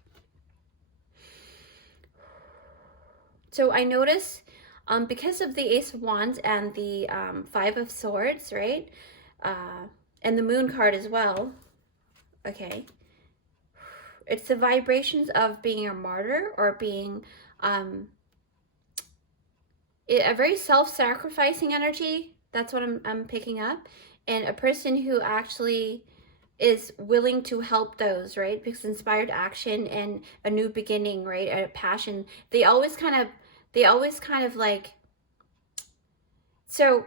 So I notice because of the Ace of Wands and the Five of Swords, right? And the Moon card as well. Okay. It's the vibrations of being a martyr or being a very self-sacrificing energy. That's what I'm picking up. And a person who actually is willing to help those, right? Because inspired action and a new beginning, right? A passion. They always kind of like, So,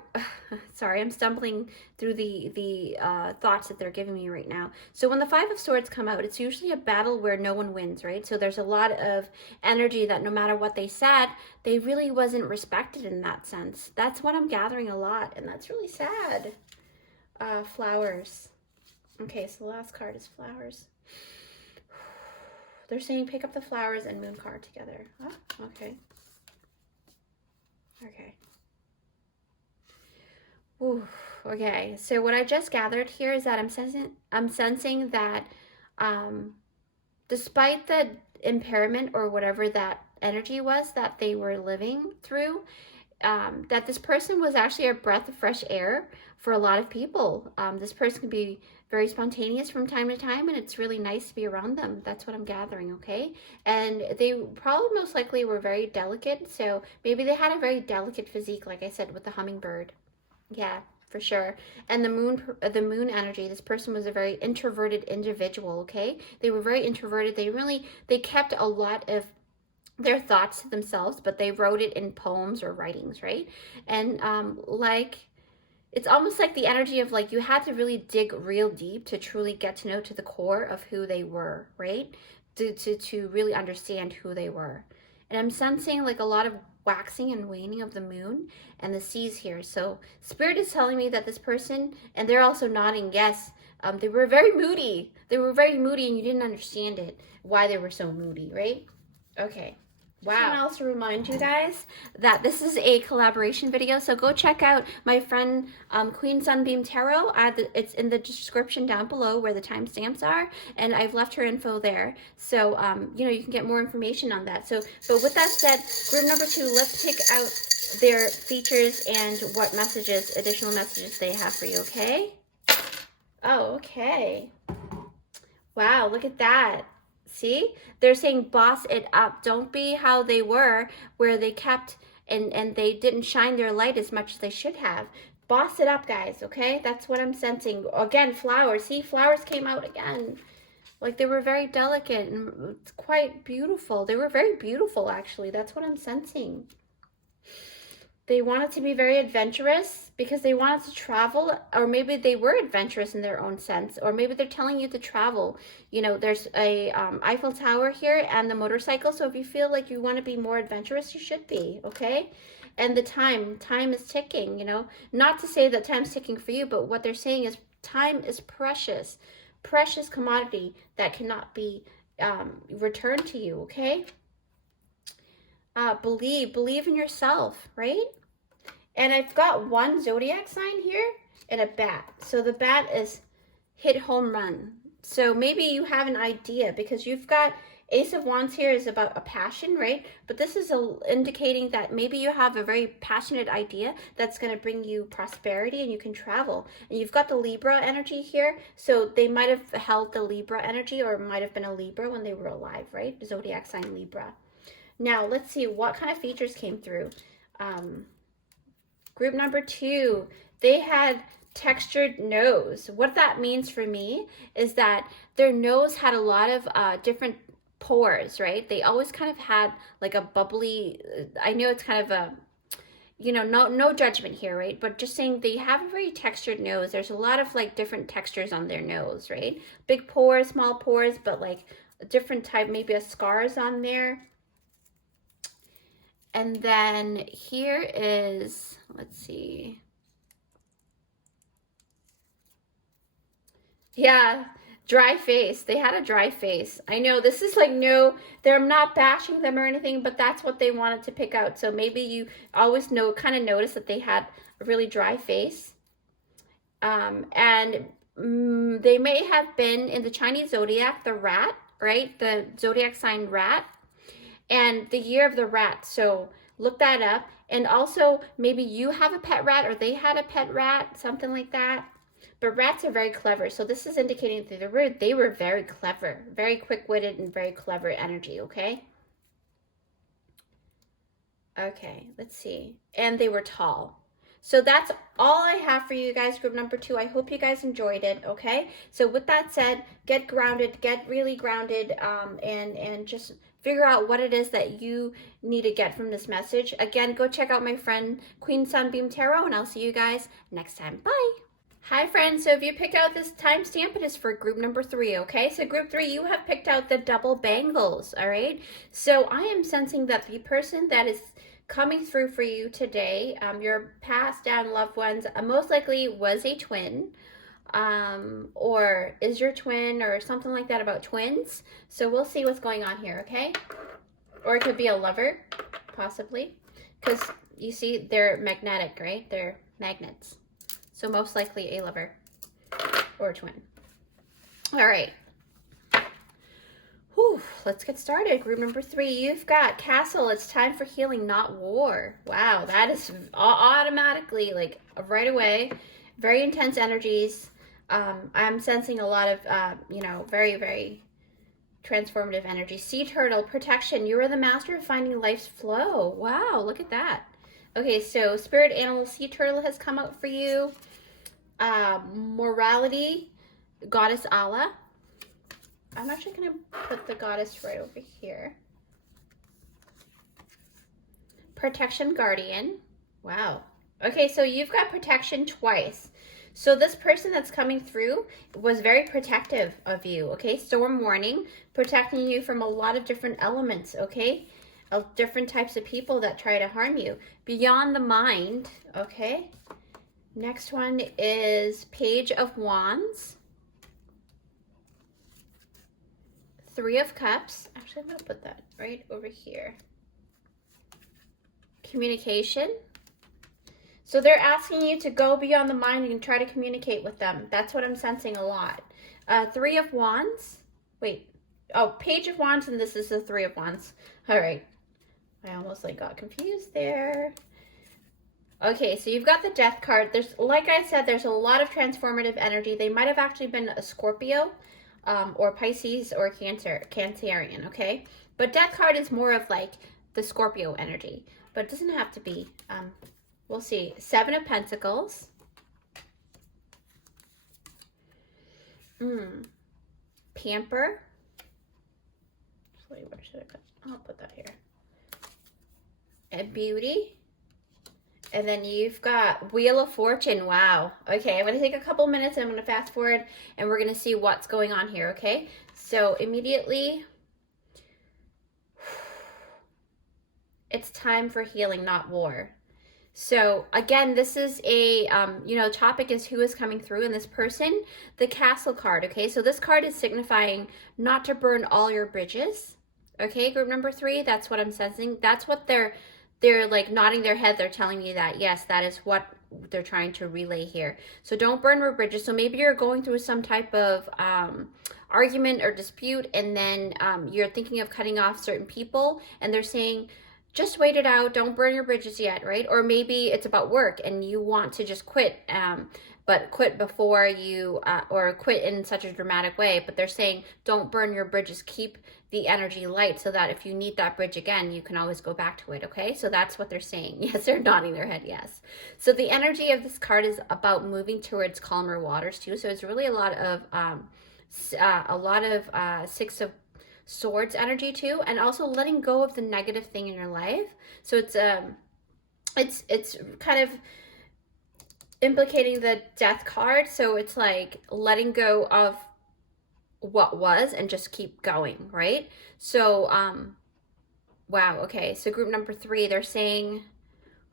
sorry, I'm stumbling through the thoughts that they're giving me right now. So when the Five of Swords come out, it's usually a battle where no one wins, right? So there's a lot of energy that no matter what they said, they really wasn't respected in that sense. That's what I'm gathering a lot, and that's really sad. Flowers. Okay, so the last card is flowers. They're saying pick up the flowers and moon card together. Oh, okay. Okay. Ooh, okay, so what I just gathered here is that I'm sensing that despite the impairment or whatever that energy was that they were living through, that this person was actually a breath of fresh air for a lot of people. This person can be very spontaneous from time to time, and it's really nice to be around them. That's what I'm gathering, okay? And they probably most likely were very delicate, so maybe they had a very delicate physique, like I said, with the hummingbird. Yeah, for sure. And the moon energy, this person was a very introverted individual, okay? They were very introverted. They kept a lot of their thoughts to themselves, but they wrote it in poems or writings, right? And like it's almost like the energy of like you had to really dig real deep to truly get to know to the core of who they were, right? To really understand who they were. And I'm sensing like a lot of waxing and waning of the moon and the seas here. So Spirit is telling me that this person, and they're also nodding yes, they were very moody. They were very moody and you didn't understand it, why they were so moody, right? Okay. Wow. And also remind you guys that this is a collaboration video, so go check out my friend Queensunbeamtarot. It's in the description down below where the timestamps are, and I've left her info there. So, you know, you can get more information on that. So, but with that said, group number 2, let's pick out their features and what messages, additional messages they have for you, okay? Oh, okay. Wow, look at that. See, they're saying boss it up. Don't be how they were, where they kept and they didn't shine their light as much as they should have. Boss it up, guys, okay? That's what I'm sensing. Again, flowers. See, flowers came out again. Like they were very delicate and it's quite beautiful. They were very beautiful, actually. That's what I'm sensing. They wanted to be very adventurous because they wanted to travel, or maybe they were adventurous in their own sense, or maybe they're telling you to travel. You know, there's a Eiffel Tower here and the motorcycle, so if you feel like you want to be more adventurous, you should be, okay? And the time is ticking, you know? Not to say that time's ticking for you, but what they're saying is time is precious commodity that cannot be returned to you, okay? Believe in yourself, right? And I've got one zodiac sign here and a bat. So the bat is hit home run. So maybe you have an idea because you've got Ace of Wands here is about a passion, right? But this is indicating that maybe you have a very passionate idea that's going to bring you prosperity and you can travel. And you've got the Libra energy here. So they might have held the Libra energy or might have been a Libra when they were alive, right? Zodiac sign Libra. Now, let's see what kind of features came through. Group number 2, they had textured nose. What that means for me is that their nose had a lot of different pores, right? They always kind of had like a bubbly, I know it's kind of a, you know, no judgment here, right? But just saying they have a very textured nose. There's a lot of like different textures on their nose, right? Big pores, small pores, but like a different type, maybe a scars on there. And then here is, let's see. Yeah, dry face. They had a dry face. I know this is like they're not bashing them or anything, but that's what they wanted to pick out. So maybe you always kind of notice that they had a really dry face. And they may have been in the Chinese zodiac, the rat, right? The zodiac sign rat. And the year of the rat, so look that up. And also, maybe you have a pet rat or they had a pet rat, something like that. But rats are very clever, so this is indicating that they were very clever, very quick-witted and very clever energy, okay? Okay, let's see. And they were tall. So that's all I have for you guys, group number 2. I hope you guys enjoyed it, okay? So with that said, get grounded, get really grounded, and just figure out what it is that you need to get from this message. Again, go check out my friend Queen Sunbeam Tarot, and I'll see you guys next time. Bye. Hi friends, so if you picked out this timestamp, it is for group number 3, okay? So group 3, you have picked out the double bangles, all right? So I am sensing that the person that is coming through for you today, your passed down loved ones, most likely was a twin, or is your twin, or something like that about twins. So we'll see what's going on here, okay? Or it could be a lover, possibly, because you see they're magnetic, right? They're magnets. So most likely a lover or a twin. All right. Whew, let's get started. Group number 3, you've got Castle. It's time for healing, not war. Wow, that is automatically, like, right away, very intense energies. I'm sensing a lot of, you know, very, very transformative energy. Sea Turtle, protection. You are the master of finding life's flow. Wow, look at that. Okay, so Spirit Animal Sea Turtle has come out for you. Morality, Goddess Allah. I'm actually going to put the goddess right over here. Protection, Guardian. Wow. Okay, so you've got protection twice. So this person that's coming through was very protective of you, okay? Storm warning, protecting you from a lot of different elements, okay? Of different types of people that try to harm you. Beyond the mind, okay? Next one is Page of Wands. 3 of Cups. Actually, I'm going to put that right over here. Communication. So they're asking you to go beyond the mind and try to communicate with them. That's what I'm sensing a lot. 3 of Wands. Wait. Oh, Page of Wands, and this is the 3 of Wands. All right. I almost got confused there. Okay, so you've got the Death card. There's, like I said, there's a lot of transformative energy. They might have actually been a Scorpio, or Pisces, or Cancerian, okay? But Death card is more of like the Scorpio energy, but it doesn't have to be. We'll see. 7 of Pentacles. Pamper. Wait, where should I put? I'll put that here. And Beauty. And then you've got Wheel of Fortune. Wow. Okay, I'm going to take a couple minutes and I'm going to fast forward and we're going to see what's going on here, okay? So immediately, it's time for healing, not war. So again, this is a, you know, topic is who is coming through, and this person, the Castle card, okay? So this card is signifying not to burn all your bridges, okay? Group number 3, that's what I'm sensing. That's what they're like nodding their head. They're telling you that, yes, that is what they're trying to relay here. So don't burn your bridges. So maybe you're going through some type of argument or dispute, and then you're thinking of cutting off certain people, and they're saying, just wait it out. Don't burn your bridges yet, right? Or maybe it's about work and you want to just quit, but quit before you, or quit in such a dramatic way. But they're saying, don't burn your bridges. Keep the energy light so that if you need that bridge again, you can always go back to it, okay? So that's what they're saying. Yes, they're nodding their head, yes. So the energy of this card is about moving towards calmer waters too. So it's really a lot of 6 of Swords energy too, and also letting go of the negative thing in your life. So it's kind of implicating the Death card. So it's like letting go of what was and just keep going, right? So wow, okay, so group number 3, they're saying,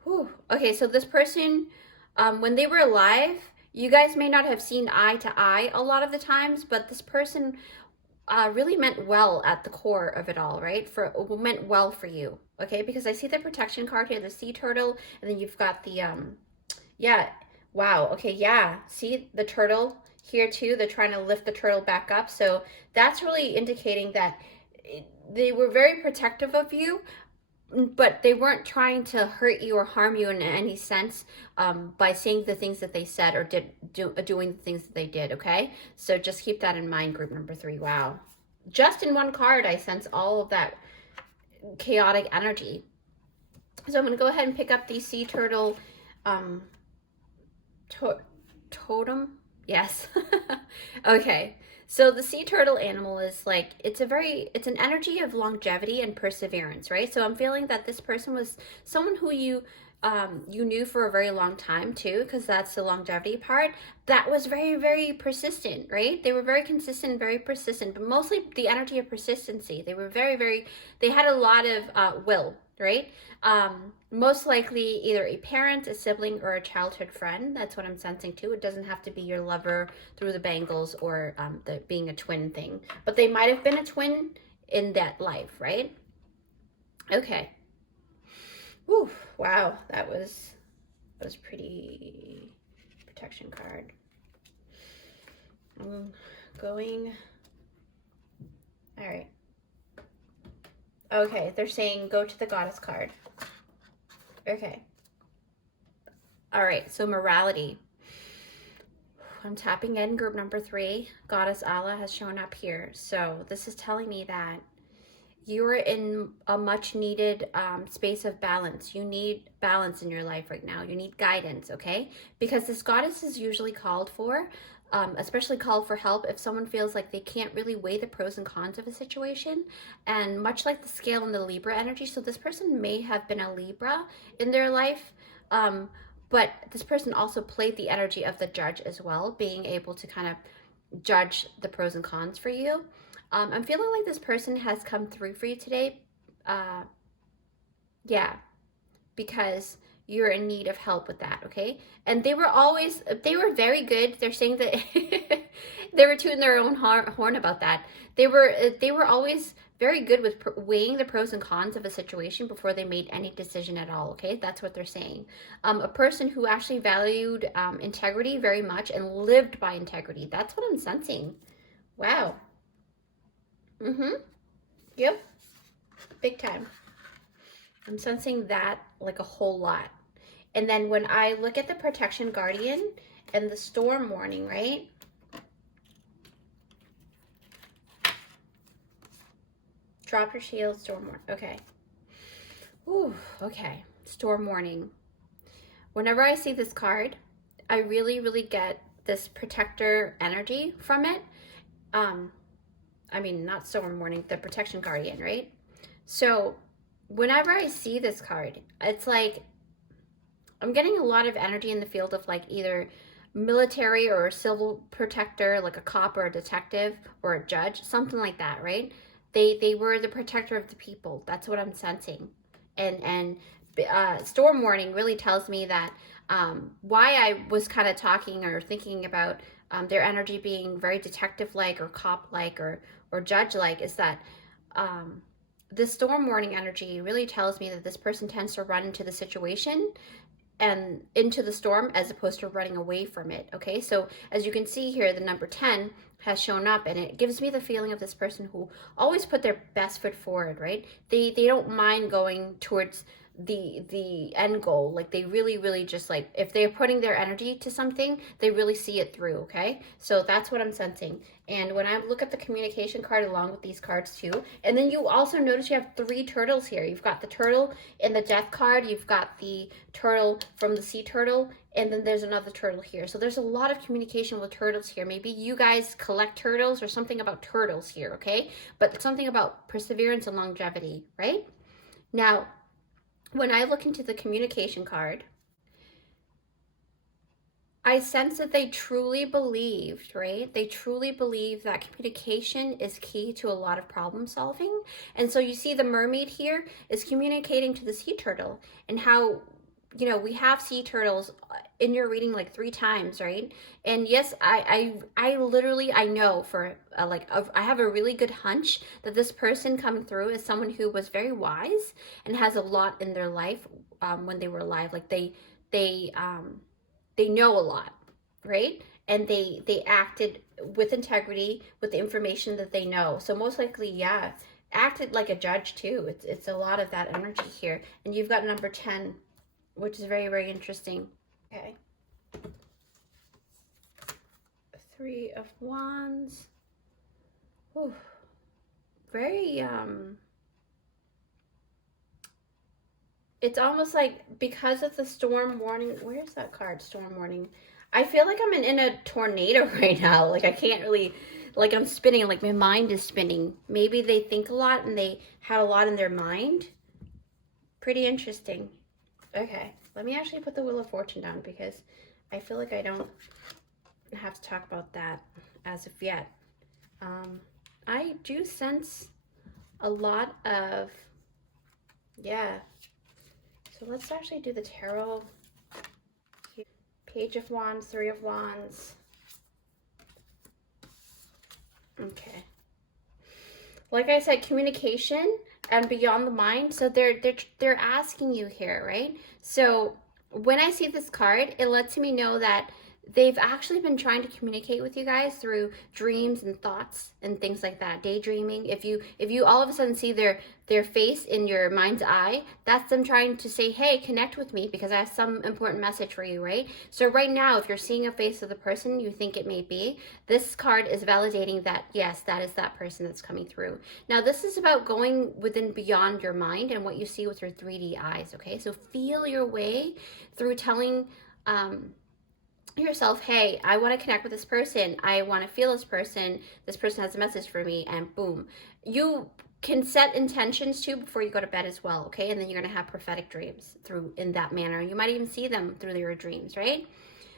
whew, okay, so this person, when they were alive, you guys may not have seen eye to eye a lot of the times, but this person really meant well at the core of it all, right? Meant well for you, okay? Because I see the protection card here, the Sea Turtle, and then you've got the, yeah, wow, okay, yeah. See the turtle here too? They're trying to lift the turtle back up. So that's really indicating that they were very protective of you, but they weren't trying to hurt you or harm you in any sense by saying the things that they said or doing the things that they did, okay? So just keep that in mind, group number 3. Wow. Just in one card, I sense all of that chaotic energy. So I'm going to go ahead and pick up the Sea Turtle totem. Yes. Okay. So the sea turtle animal is like, it's an energy of longevity and perseverance, right? So I'm feeling that this person was someone who you knew for a very long time too, because that's the longevity part. That was very, very persistent, right? They were very consistent, very persistent, but mostly the energy of persistency. They were very, very, they had a lot of will, right? Most likely either a parent, a sibling, or a childhood friend. That's what I'm sensing too. It doesn't have to be your lover through the bangles or the being a twin thing, but they might have been a twin in that life, right? Okay. Whew, wow, that was pretty protection card. I'm going. All right. Okay, they're saying go to the goddess card. Okay. All right, so morality. I'm tapping in group number 3. Goddess Allah has shown up here. So this is telling me that you're in a much needed space of balance. You need balance in your life right now. You need guidance, okay? Because this goddess is usually called for, especially called for help if someone feels like they can't really weigh the pros and cons of a situation. And much like the scale and the Libra energy, so this person may have been a Libra in their life, but this person also played the energy of the judge as well, being able to kind of judge the pros and cons for you. I'm feeling like this person has come through for you today. Yeah, because you're in need of help with that, okay? And they were very good. They're saying that they were tooting their own horn about that. They were always very good with weighing the pros and cons of a situation before they made any decision at all, okay? That's what they're saying. A person who actually valued integrity very much and lived by integrity. That's what I'm sensing. Wow. Yep. Big time. I'm sensing that like a whole lot. And then when I look at the protection guardian and the storm warning, right? Drop your shield, storm warning. Okay. Ooh, okay. Storm warning. Whenever I see this card, I really, really get this protector energy from it. I mean, not storm warning, the protection guardian, right? So whenever I see this card, it's like I'm getting a lot of energy in the field of like either military or civil protector, like a cop or a detective or a judge, something like that, right? They were the protector of the people. That's what I'm sensing. And storm warning really tells me that why I was kind of talking or thinking about their energy being very detective-like or cop-like or judge-like is that this storm warning energy really tells me that this person tends to run into the situation and into the storm as opposed to running away from it, okay? So as you can see here, the number 10 has shown up, and it gives me the feeling of this person who always put their best foot forward, right? They don't mind going towards the end goal. Like they really just like, if they're putting their energy to something, they really see it through, okay? So that's what I'm sensing. And when I look at the communication card along with these cards too, and then you also notice you have 3 turtles here. You've got the turtle in the death card, you've got the turtle from the sea turtle, and then there's another turtle here. So there's a lot of communication with turtles here. Maybe you guys collect turtles or something about turtles here, okay? But something about perseverance and longevity, right? Now, when I look into the communication card, I sense that they truly believed, right? They truly believe that communication is key to a lot of problem solving. And so you see the mermaid here is communicating to the sea turtle, and how, you know, we have sea turtles in your reading like 3 times, right? And yes, I literally, I know for I have a really good hunch that this person coming through is someone who was very wise and has a lot in their life when they were alive. Like they know a lot, right? And they acted with integrity with the information that they know. So most likely, yeah, acted like a judge too. It's a lot of that energy here. And you've got number 10, which is very interesting. Okay. 3 of Wands. Ooh. Very, it's almost like because of the storm warning, where's that card, storm warning? I feel like I'm in a tornado right now. Like I can't really, like I'm spinning, like my mind is spinning. Maybe they think a lot and they had a lot in their mind. Pretty interesting. Okay, let me actually put the Wheel of Fortune down because I feel like I don't have to talk about that as of yet. I do sense a lot of, yeah. So let's actually do the tarot. Page of Wands, Three of Wands. Okay. Like I said, communication and beyond the mind. So they're asking you here, right? So when I see this card, it lets me know that they've actually been trying to communicate with you guys through dreams and thoughts and things like that, daydreaming. If you all of a sudden see their face in your mind's eye, that's them trying to say, hey, connect with me because I have some important message for you, right? So right now, if you're seeing a face of the person you think it may be, this card is validating that, yes, that is that person that's coming through. Now, this is about going within beyond your mind and what you see with your 3D eyes, okay? So feel your way through telling yourself, hey, I want to connect with this person, I want to feel this person has a message for me, and boom. You can set intentions too before you go to bed as well, okay? And then you're going to have prophetic dreams through in that manner. You might even see them through your dreams, right?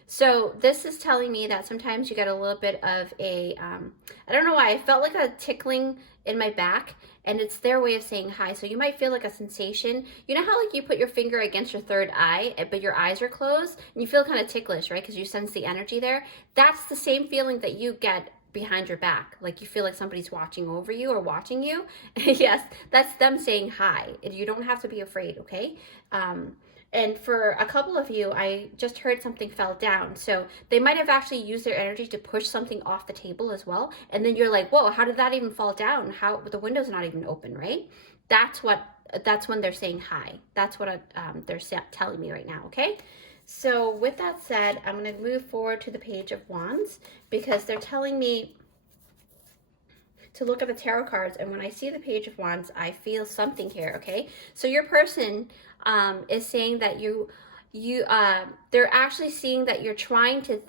So this is telling me that sometimes you get a little bit of a, I don't know why, I felt like a tickling in my back, and it's their way of saying hi. So you might feel like a sensation. You know how like you put your finger against your third eye, but your eyes are closed, and you feel kind of ticklish, right? Because you sense the energy there. That's the same feeling that you get behind your back. Like you feel like somebody's watching over you or watching you. Yes, that's them saying hi. You don't have to be afraid, okay? And for a couple of you, I just heard something fell down. So they might have actually used their energy to push something off the table as well. And then you're like, whoa, how did that even fall down? How the window's not even open, right? That's when they're saying hi. That's what they're telling me right now, okay? So with that said, I'm going to move forward to the Page of Wands because they're telling me to look at the tarot cards, and when I see the Page of Wands, I feel something here, okay? So your person is saying that they're actually seeing that you're trying to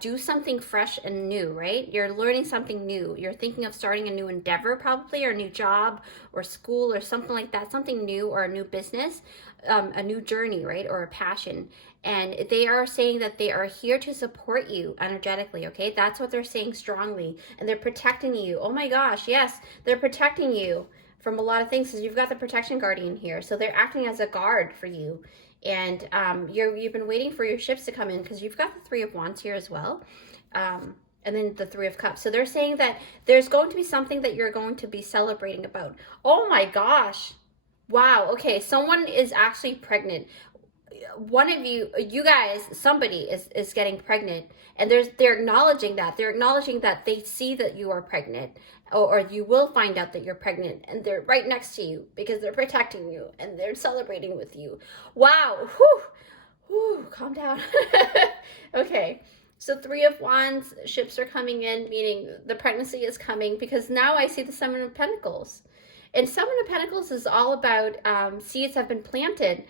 do something fresh and new, right? You're learning something new. You're thinking of starting a new endeavor probably, or a new job or school or something like that, something new, or a new business, a new journey, right? Or a passion. And they are saying that they are here to support you energetically, okay? That's what they're saying strongly. And they're protecting you. Oh my gosh, yes, they're protecting you from a lot of things because you've got the protection guardian here. So they're acting as a guard for you. And you've been waiting for your ships to come in because you've got the Three of Wands here as well. And then the Three of Cups. So they're saying that there's going to be something that you're going to be celebrating about. Oh my gosh. Wow. Okay. Someone is actually pregnant. One of you guys, somebody is getting pregnant, and they're acknowledging that. They're acknowledging that they see that you are pregnant, or you will find out that you're pregnant, and they're right next to you because they're protecting you and they're celebrating with you. Wow. Whew. Whew. Calm down. Okay. So Three of Wands, ships are coming in, meaning the pregnancy is coming, because now I see the Seven of Pentacles. And Seven of Pentacles is all about seeds have been planted.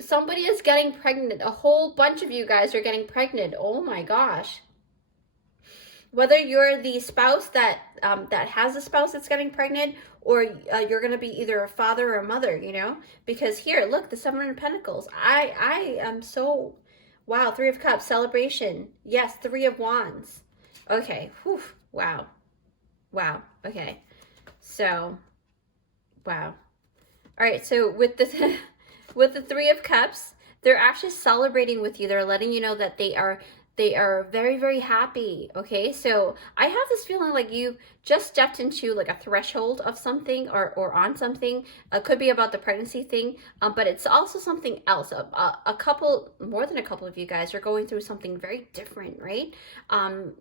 Somebody is getting pregnant. A whole bunch of you guys are getting pregnant. Oh my gosh. Whether you're the spouse that has a spouse that's getting pregnant, or you're going to be either a father or a mother, you know? Because here, look, the Seven of Pentacles. I am so... Wow, Three of Cups, celebration. Yes, Three of Wands. Okay, whew, wow. Wow, okay. So... Wow. All right, so with the with the Three of Cups, they're actually celebrating with you. They're letting you know that they are very, very happy, okay? So I have this feeling like you just stepped into like a threshold of something, or on something. It could be about the pregnancy thing, but it's also something else. More than a couple of you guys are going through something very different, right?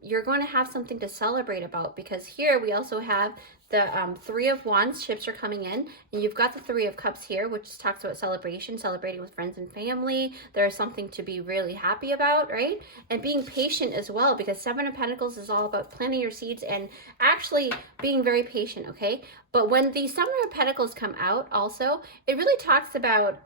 You're going to have something to celebrate about, because here we also have the Three of Wands, ships are coming in, and you've got the Three of Cups here, which talks about celebration, celebrating with friends and family. There's something to be really happy about, right? And being patient as well, because Seven of Pentacles is all about planting your seeds and actually being very patient, okay? But when the Seven of Pentacles come out also, it really talks about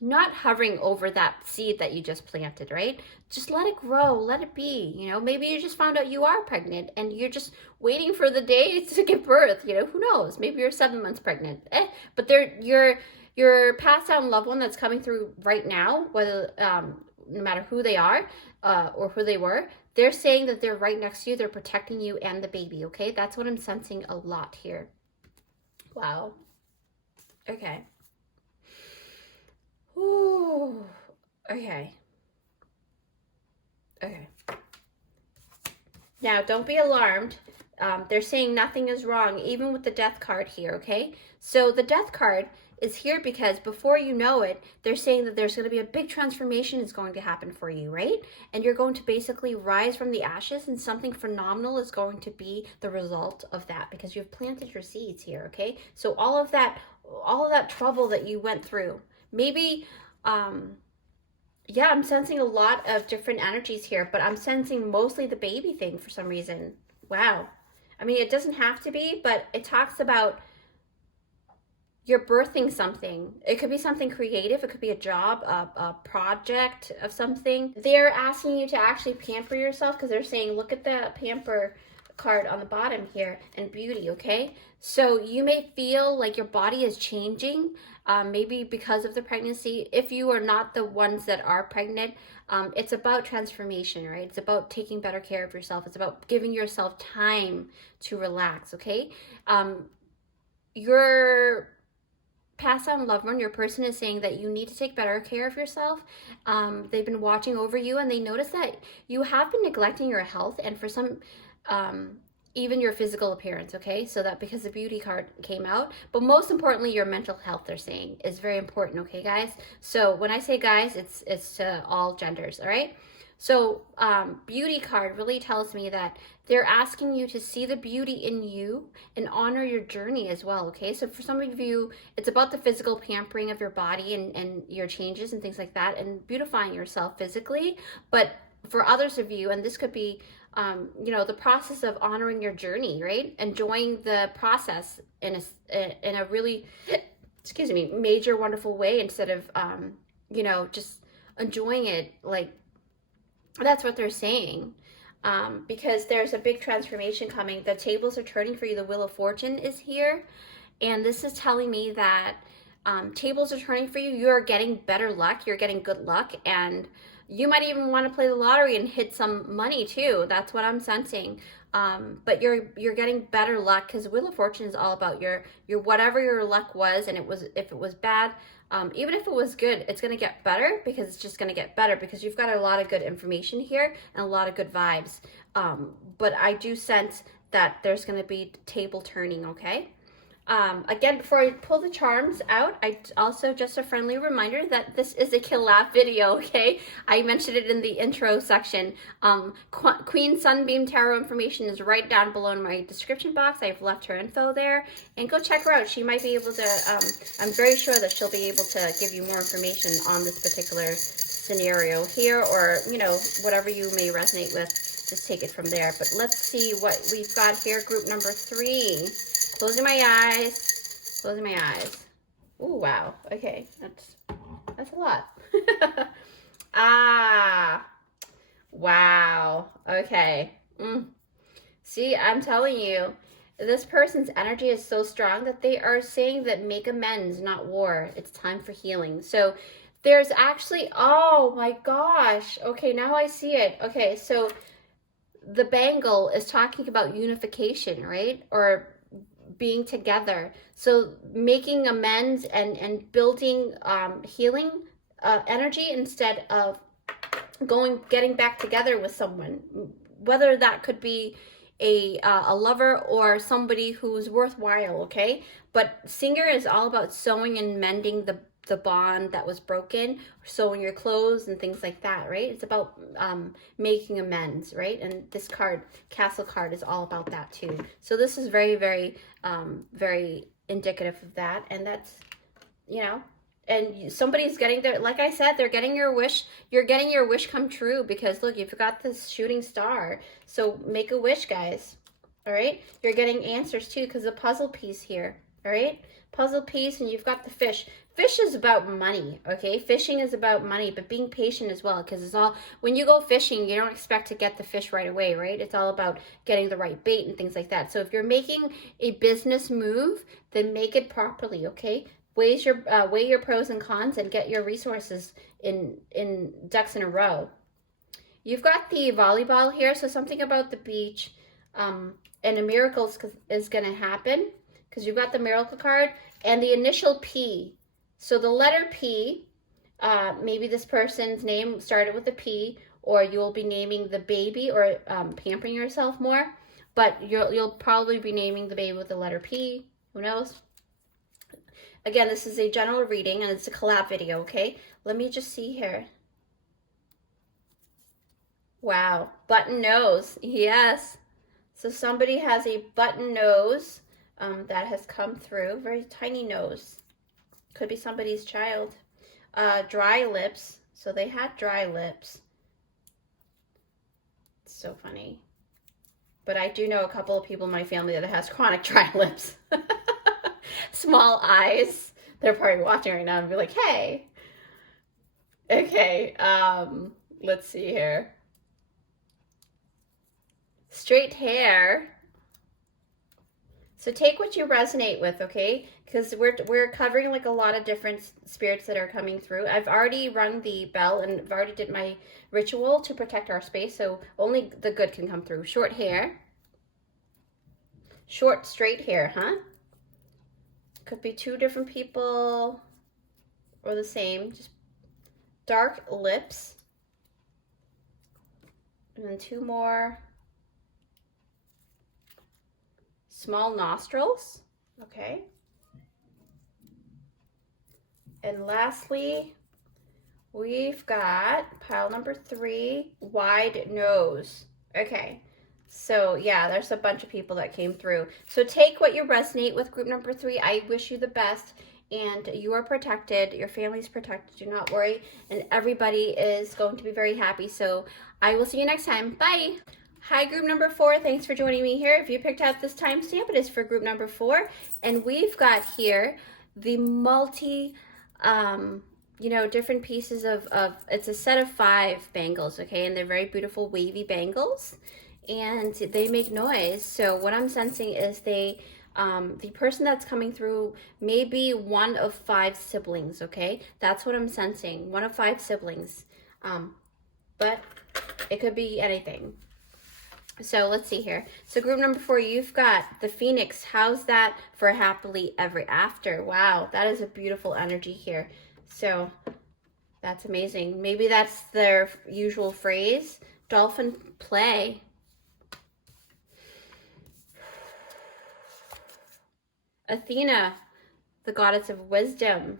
not hovering over that seed that you just planted, right? Just let it grow, let it be. You know, maybe you just found out you are pregnant and you're just waiting for the day to give birth. You know, who knows? Maybe you're 7 months pregnant. But your passed down loved one that's coming through right now, whether no matter who they are or who they were, they're saying that they're right next to you. They're protecting you and the baby. Okay, that's what I'm sensing a lot here. Wow. Okay. Ooh, okay. Okay. Now, don't be alarmed. They're saying nothing is wrong, even with the death card here, okay? So the death card is here because before you know it, they're saying that there's going to be a big transformation is going to happen for you, right? And you're going to basically rise from the ashes and something phenomenal is going to be the result of that because you've planted your seeds here, okay? So all of that trouble that you went through, maybe, yeah, I'm sensing a lot of different energies here, but I'm sensing mostly the baby thing for some reason. Wow. I mean, it doesn't have to be, but it talks about you're birthing something. It could be something creative. It could be a job, a project of something. They're asking you to actually pamper yourself because they're saying, look at the pamper card on the bottom here and beauty, okay? So you may feel like your body is changing, maybe because of the pregnancy. If you are not the ones that are pregnant, it's about transformation, right? It's about taking better care of yourself. It's about giving yourself time to relax, okay? Your passed on loved one, your person is saying that you need to take better care of yourself. They've been watching over you and they notice that you have been neglecting your health and for some, even your physical appearance, okay? So that because the beauty card came out, but most importantly, your mental health, they're saying, is very important, okay, guys? So when I say guys, it's to all genders, all right? So beauty card really tells me that they're asking you to see the beauty in you and honor your journey as well, okay? So for some of you, it's about the physical pampering of your body and your changes and things like that and beautifying yourself physically. But for others of you, and this could be, you know, the process of honoring your journey, right? Enjoying the process in a really, excuse me, major, wonderful way instead of, you know, just enjoying it like, that's what they're saying. Because there's a big transformation coming. The tables are turning for you. The Wheel of Fortune is here. And this is telling me that tables are turning for you. You're getting better luck. You're getting good luck. And you might even want to play the lottery and hit some money too. That's what I'm sensing. But you're getting better luck because Wheel of Fortune is all about your whatever your luck was. And if it was bad, even if it was good, it's going to get better because it's just going to get better because you've got a lot of good information here and a lot of good vibes. But I do sense that there's going to be table turning, okay? Again, before I pull the charms out, I also just a friendly reminder that this is a COLLAB video, okay? I mentioned it in the intro section. Queen Sunbeam Tarot information is right down below in my description box. I've left her info there, and go check her out. She might be able to, I'm very sure that she'll be able to give you more information on this particular scenario here, or, you know, whatever you may resonate with, just take it from there. But let's see what we've got here. Group number 3. Closing my eyes. Closing my eyes. Oh, wow. Okay. That's a lot. Ah. Wow. Okay. See, I'm telling you, this person's energy is so strong that they are saying that make amends, not war. It's time for healing. So there's actually, oh my gosh. Okay, now I see it. Okay, so the bangle is talking about unification, right? Or being together. So making amends and building healing energy instead of getting back together with someone, whether that could be a lover or somebody who's worthwhile, okay? But Singer is all about sewing and mending the bond that was broken, sewing your clothes and things like that, right? It's about making amends, right? And this card, Castle card, is all about that too. So this is very, very, very indicative of that. And that's, you know, and somebody's getting their, like I said, they're getting your wish. You're getting your wish come true because look, you've got this shooting star. So make a wish, guys. All right? You're getting answers too because the puzzle piece here. all right? Puzzle piece, and you've got the fish. Fish is about money, okay? Fishing is about money, but being patient as well, because it's all, when you go fishing, you don't expect to get the fish right away, right? It's all about getting the right bait and things like that. So if you're making a business move, then make it properly, okay? Weigh your pros and cons and get your resources in ducks in a row. You've got the volleyball here, so something about the beach, and a miracle is going to happen, because you've got the miracle card and the initial P. So the letter P, maybe this person's name started with a P, or you'll be naming the baby, or pampering yourself more, but you'll probably be naming the baby with the letter P. Who knows? Again, this is a general reading, and it's a collab video, okay? Let me just see here. Wow, button nose, yes. So somebody has a button nose that has come through, very tiny nose. Could be somebody's child. Dry lips, so they had dry lips. It's so funny. But I do know a couple of people in my family that has chronic dry lips. Small eyes. They're probably watching right now and be like, hey. Okay, let's see here. Straight hair. So take what you resonate with, okay? Because we're covering like a lot of different spirits that are coming through. I've already rung the bell and I've already did my ritual to protect our space, so only the good can come through. Short hair. Short, straight hair, huh? Could be two different people or the same. Just dark lips. And then two more. Small nostrils, okay. And lastly, we've got pile number 3, wide nose. Okay, so yeah, there's a bunch of people that came through. So take what you resonate with, group number 3. I wish you the best, and you are protected. Your family's protected. Do not worry, and everybody is going to be very happy. So I will see you next time. Bye. Hi, group number 4. Thanks for joining me here. If you picked out this timestamp, it is for group number 4. And we've got here the different pieces of, it's a set of 5 bangles, okay? And they're very beautiful wavy bangles. And they make noise. So what I'm sensing is the person that's coming through may be one of 5 siblings, okay? That's what I'm sensing. One of 5 siblings. But it could be anything. So let's see here. So group number 4, you've got the Phoenix. How's that for happily ever after? Wow, that is a beautiful energy here. So that's amazing. Maybe that's their usual phrase. Dolphin play. Athena, the goddess of wisdom.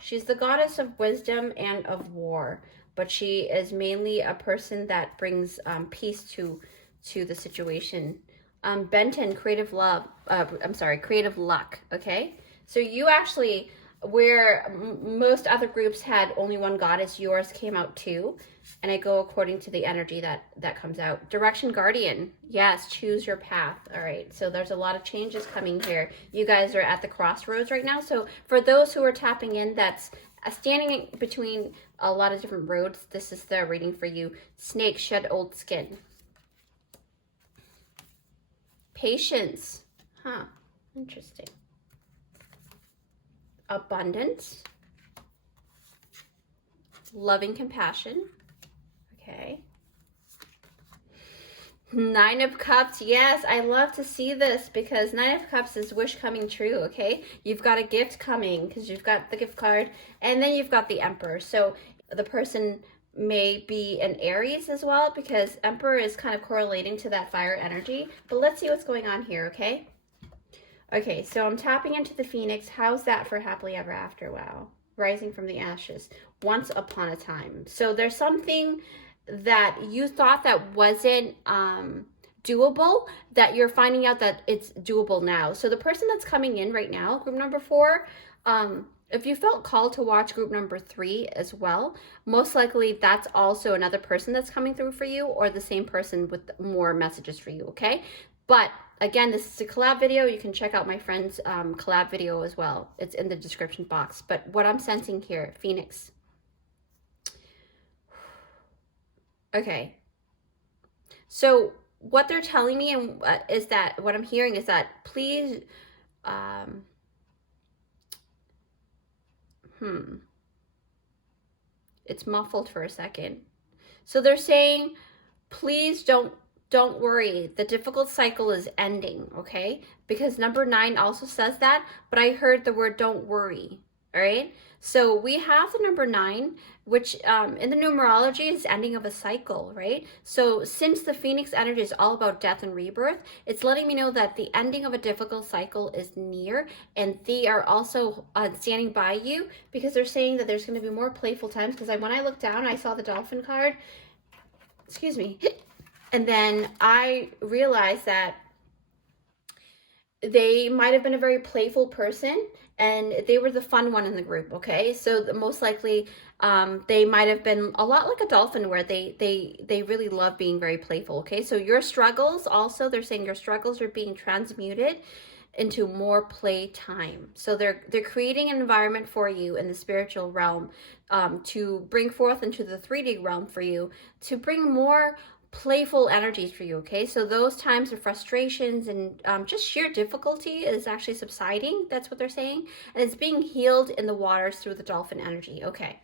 She's the goddess of wisdom and of war, but she is mainly a person that brings peace to the situation. Benton, creative luck, okay? So you actually, where most other groups had only one goddess, yours came out 2, and I go according to the energy that comes out. Direction guardian, yes, choose your path. All right, so there's a lot of changes coming here. You guys are at the crossroads right now, so for those who are tapping in, that's standing between a lot of different roads, this is the reading for you. Snake, shed old skin. Patience. Huh. Interesting. Abundance. Loving compassion. Okay. 9 of Cups. Yes, I love to see this because 9 of Cups is wish coming true, okay? You've got a gift coming because you've got the gift card, and then you've got the Emperor. So the person may be an Aries as well, because Emperor is kind of correlating to that fire energy. But let's see what's going on here, okay? Okay, so I'm tapping into the Phoenix. How's that for happily ever after? Wow. Rising from the ashes. Once upon a time. So there's something that you thought that wasn't doable, that you're finding out that it's doable now. So the person that's coming in right now, group number 4, if you felt called to watch group number 3 as well, most likely that's also another person that's coming through for you, or the same person with more messages for you, okay? But again, this is a collab video. You can check out my friend's collab video as well. It's in the description box. But what I'm sensing here, Phoenix. Okay. So what they're telling me and is that what I'm hearing is that please, it's muffled for a second. So they're saying, please don't worry. The difficult cycle is ending, okay? Because number 9 also says that, but I heard the word don't worry, all right? So we have the number 9, which in the numerology is ending of a cycle, right? So since the Phoenix energy is all about death and rebirth, it's letting me know that the ending of a difficult cycle is near, and they are also standing by you because they're saying that there's going to be more playful times. Because when I looked down, I saw the dolphin card, excuse me, and then I realized that they might have been a very playful person and they were the fun one in the group, okay? So most likely they might have been a lot like a dolphin where they really love being very playful, okay? So your struggles also, they're saying your struggles are being transmuted into more play time. So they're creating an environment for you in the spiritual realm to bring forth into the 3D realm for you, to bring more playful energies for you, okay? So those times of frustrations and just sheer difficulty is actually subsiding. That's what they're saying. And it's being healed in the waters through the dolphin energy, okay?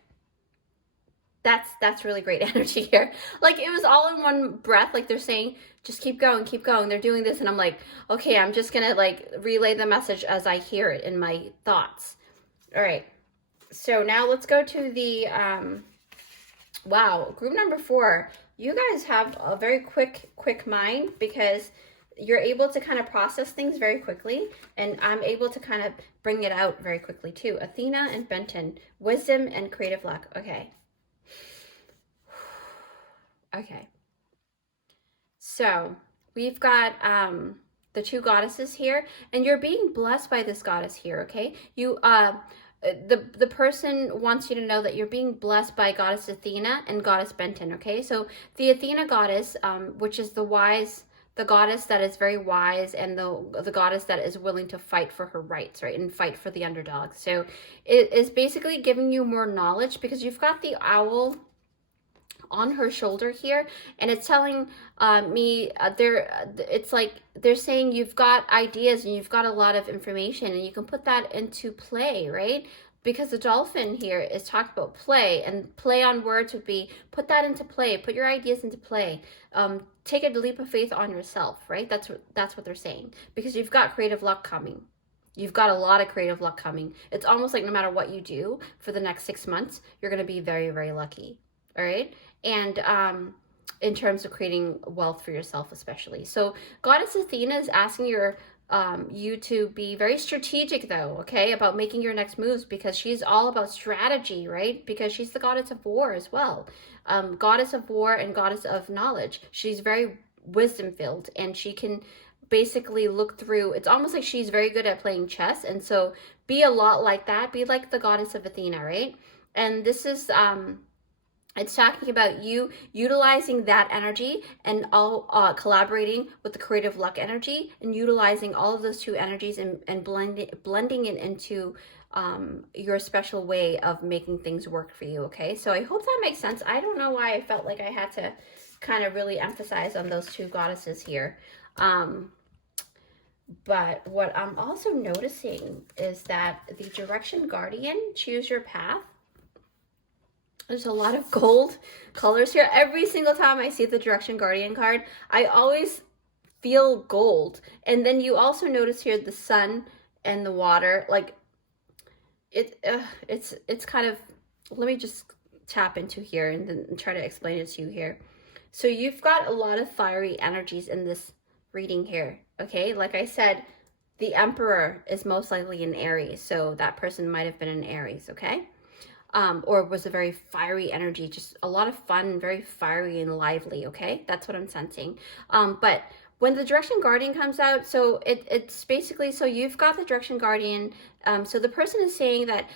That's really great energy here. Like it was all in one breath. Like they're saying, just keep going, keep going. They're doing this and I'm like, okay, I'm just gonna like relay the message as I hear it in my thoughts. All right, so now let's go to the, wow, group number 4. You guys have a very quick mind because you're able to kind of process things very quickly, and I'm able to kind of bring it out very quickly too. Athena and Benton, wisdom and creative luck. Okay. Okay. So we've got the 2 goddesses here, and you're being blessed by this goddess here, okay? You the person wants you to know that you're being blessed by goddess Athena and goddess Benton, okay? So the Athena goddess, which is the goddess that is very wise, and the goddess that is willing to fight for her rights, right? And fight for the underdog. So it is basically giving you more knowledge because you've got the owl on her shoulder here, and it's telling me it's like they're saying you've got ideas and you've got a lot of information and you can put that into play, right? Because the dolphin here is talking about play, and play on words would be put that into play, put your ideas into play, take a leap of faith on yourself, right? That's what they're saying, because you've got creative luck coming. You've got a lot of creative luck coming. It's almost like no matter what you do for the next 6 months, you're going to be very, very lucky. All right. And in terms of creating wealth for yourself, especially. So goddess Athena is asking you to be very strategic though, okay, about making your next moves, because she's all about strategy, right? Because she's the goddess of war as well. Goddess of war and goddess of knowledge. She's very wisdom filled, and she can basically look through, it's almost like she's very good at playing chess. And so be a lot like that. Be like the goddess of Athena, right? And this is it's talking about you utilizing that energy and all collaborating with the creative luck energy, and utilizing all of those 2 energies and blending it into your special way of making things work for you, okay? So I hope that makes sense. I don't know why I felt like I had to kind of really emphasize on those 2 goddesses here. But what I'm also noticing is that the direction guardian, choose your path. There's a lot of gold colors here. Every single time I see the Direction Guardian card, I always feel gold. And then you also notice here the sun and the water. Like, it's kind of, let me just tap into here and then try to explain it to you here. So you've got a lot of fiery energies in this reading here, okay? Like I said, the Emperor is most likely in Aries. So that person might have been in Aries, okay? Or was a very fiery energy, just a lot of fun, very fiery and lively, okay? That's what I'm sensing. But when the Direction Guardian comes out, so it's basically, so you've got the Direction Guardian, so the person is saying that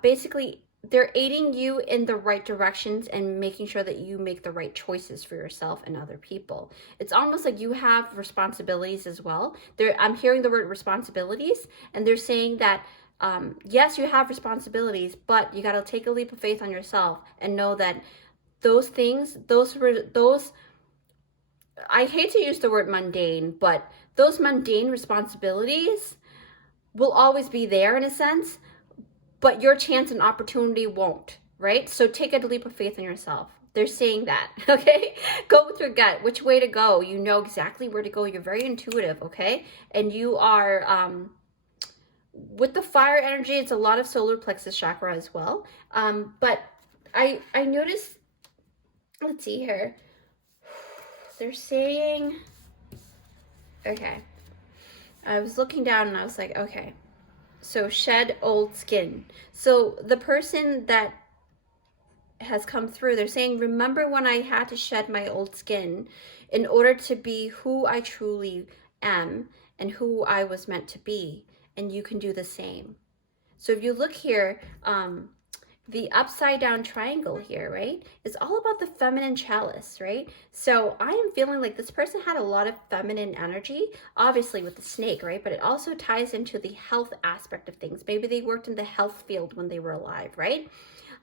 basically they're aiding you in the right directions and making sure that you make the right choices for yourself and other people. It's almost like you have responsibilities as well. I'm hearing the word responsibilities, and they're saying that yes, you have responsibilities, but you got to take a leap of faith on yourself and know that those things, those, I hate to use the word mundane, but those mundane responsibilities will always be there in a sense, but your chance and opportunity won't, right? So take a leap of faith in yourself. They're saying that, okay? Go with your gut, which way to go. You know exactly where to go. You're very intuitive, okay? And you are, with the fire energy, it's a lot of solar plexus chakra as well. But I noticed, let's see here. They're saying, okay. I was looking down and I was like, okay. So shed old skin. So the person that has come through, they're saying, remember when I had to shed my old skin in order to be who I truly am and who I was meant to be. And you can do the same. So if you look here, the upside down triangle here, right, is all about the feminine chalice, right? So I am feeling like this person had a lot of feminine energy, obviously with the snake, right? But it also ties into the health aspect of things. Maybe they worked in the health field when they were alive, right?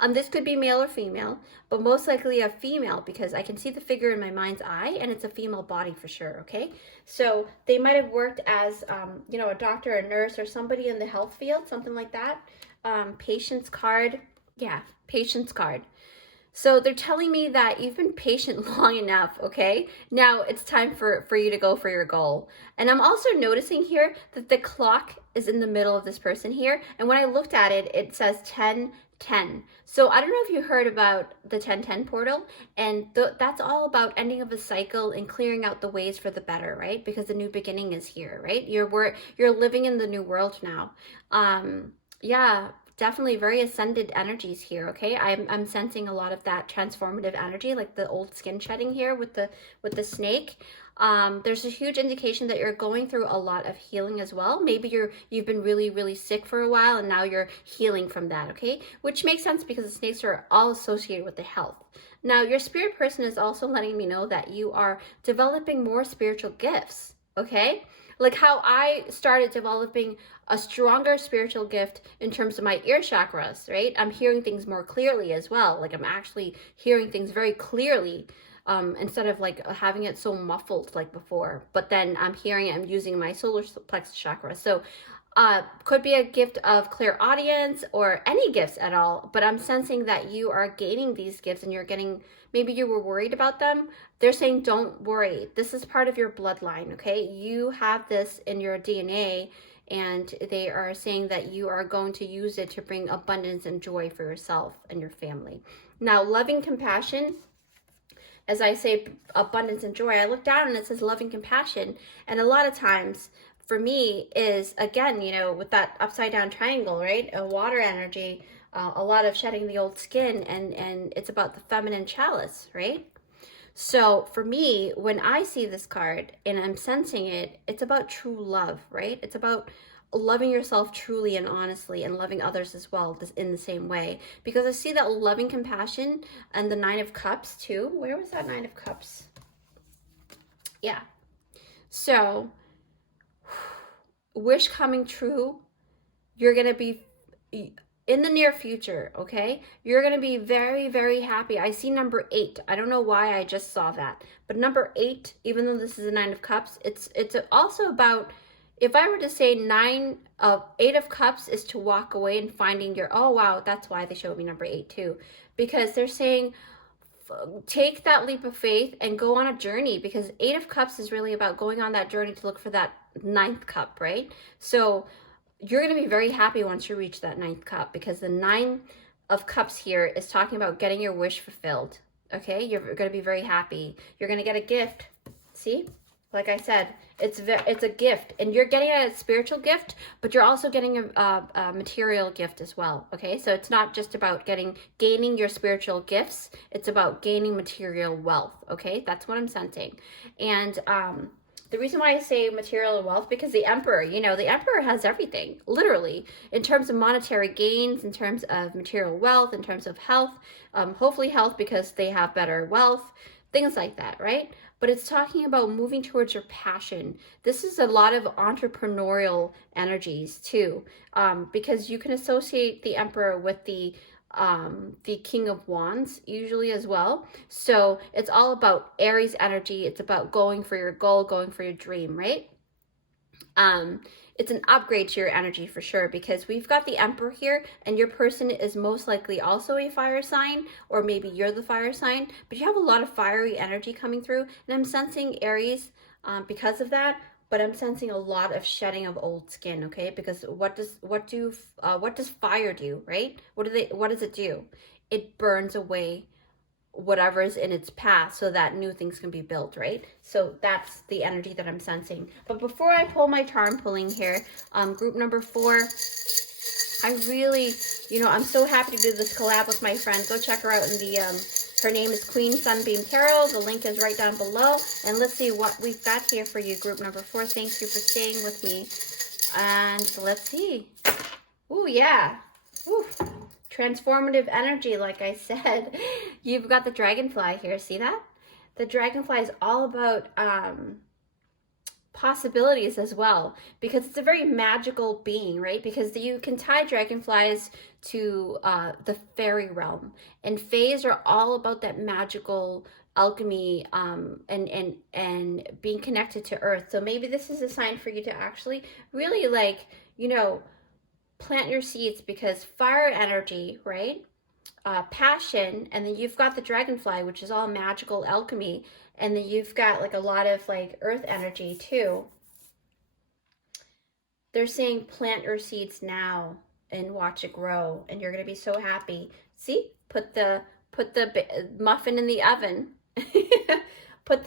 This could be male or female, but most likely a female, because I can see the figure in my mind's eye and it's a female body for sure, okay? So they might have worked as, you know, a doctor, a nurse, or somebody in the health field, something like that. Patience card. Yeah, patience card. So they're telling me that you've been patient long enough, okay? Now it's time for you to go for your goal. And I'm also noticing here that the clock is in the middle of this person here. And when I looked at it, it says 10:10. So I don't know if you heard about the 10:10 portal, and that's all about ending of a cycle and clearing out the ways for the better, right? Because the new beginning is here, right? You're living in the new world now. Yeah, definitely very ascended energies here, okay? I'm sensing a lot of that transformative energy, like the old skin shedding here with the snake. There's a huge indication that you're going through a lot of healing as well. Maybe you've been really, really sick for a while and now you're healing from that, okay? Which makes sense because the snakes are all associated with the health. Now, your spirit person is also letting me know that you are developing more spiritual gifts, okay? Like how I started developing a stronger spiritual gift in terms of my ear chakras, right? I'm hearing things more clearly as well. Like I'm actually hearing things very clearly, instead of like having it so muffled like before. But then I'm hearing it, I'm using my solar plexus chakra. So could be a gift of clairaudience or any gifts at all, but I'm sensing that you are gaining these gifts and you're getting, maybe you were worried about them. They're saying, don't worry. This is part of your bloodline, okay? You have this in your DNA, and they are saying that you are going to use it to bring abundance and joy for yourself and your family. Now, loving compassion, as I say, abundance and joy, I look down and it says loving compassion. And a lot of times for me is, again, you know, with that upside down triangle, right? A water energy, a lot of shedding the old skin, and it's about the feminine chalice, right? So for me, when I see this card and I'm sensing it, it's about true love, right? It's about loving yourself truly and honestly and loving others as well in the same way. Because I see that loving compassion and the Nine of Cups too. Where was that Nine of Cups? Yeah. So wish coming true. You're going to be in the near future, okay? You're going to be very, very happy. I see number 8. I don't know why I just saw that. But number 8, even though this is a 9 of Cups, it's also about, if I were to say 8 of Cups is to walk away and finding your, oh wow, that's why they showed me number 8 too. Because they're saying, take that leap of faith and go on a journey, because 8 of Cups is really about going on that journey to look for that 9th cup, right? So you're going to be very happy once you reach that 9th cup, because the 9 of Cups here is talking about getting your wish fulfilled, okay? You're going to be very happy. You're going to get a gift. See? Like I said, it's a gift, and you're getting a spiritual gift, but you're also getting a material gift as well, okay? So it's not just about gaining your spiritual gifts. It's about gaining material wealth, okay? That's what I'm sensing. And the reason why I say material and wealth, because the emperor, you know, the emperor has everything, literally, in terms of monetary gains, in terms of material wealth, in terms of health, hopefully health because they have better wealth, things like that, right? But it's talking about moving towards your passion. This is a lot of entrepreneurial energies too, because you can associate the emperor with the King of Wands usually as well. So it's all about Aries energy. It's about going for your goal, going for your dream, right? It's an upgrade to your energy for sure, because we've got the Emperor here, and your person is most likely also a fire sign, or maybe you're the fire sign, but you have a lot of fiery energy coming through, and I'm sensing Aries because of that. But I'm sensing a lot of shedding of old skin, okay? Because what does fire do, right? What does it do? It burns away whatever's in its path so that new things can be built, right? So that's the energy that I'm sensing. But before I pull my charm pulling here, group number 4, I really, you know, I'm so happy to do this collab with my friend. Go check her out in the, her name is Queensunbeamtarot. The link is right down below. And let's see what we've got here for you, group number 4. Thank you for staying with me. And let's see. Ooh, yeah. Ooh. Transformative energy, like I said. You've got the dragonfly here. See that? The dragonfly is all about possibilities as well, because it's a very magical being, right? Because you can tie dragonflies to the fairy realm, and fays are all about that magical alchemy and being connected to earth. So maybe this is a sign for you to actually really, like, you know, plant your seeds, because fire energy, right? Passion, and then you've got the dragonfly, which is all magical alchemy, and then you've got like a lot of like earth energy too. They're saying plant your seeds now and watch it grow, and you're gonna be so happy. See, put the muffin in the oven. Put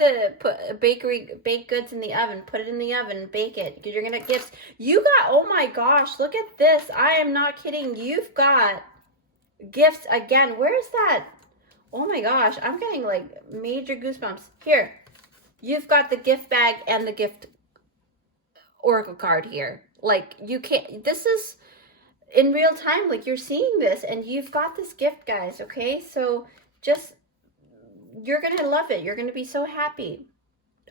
baked goods in the oven. Put it in the oven, bake it. You're gonna gifts. You got, oh my gosh, look at this. I am not kidding. You've got gifts again. Where's that? Oh my gosh, I'm getting like major goosebumps. Here, you've got the gift bag and the gift oracle card here. Like, you can't, this is in real time, like you're seeing this, and you've got this gift, guys, okay? So just, you're gonna love it. You're gonna be so happy.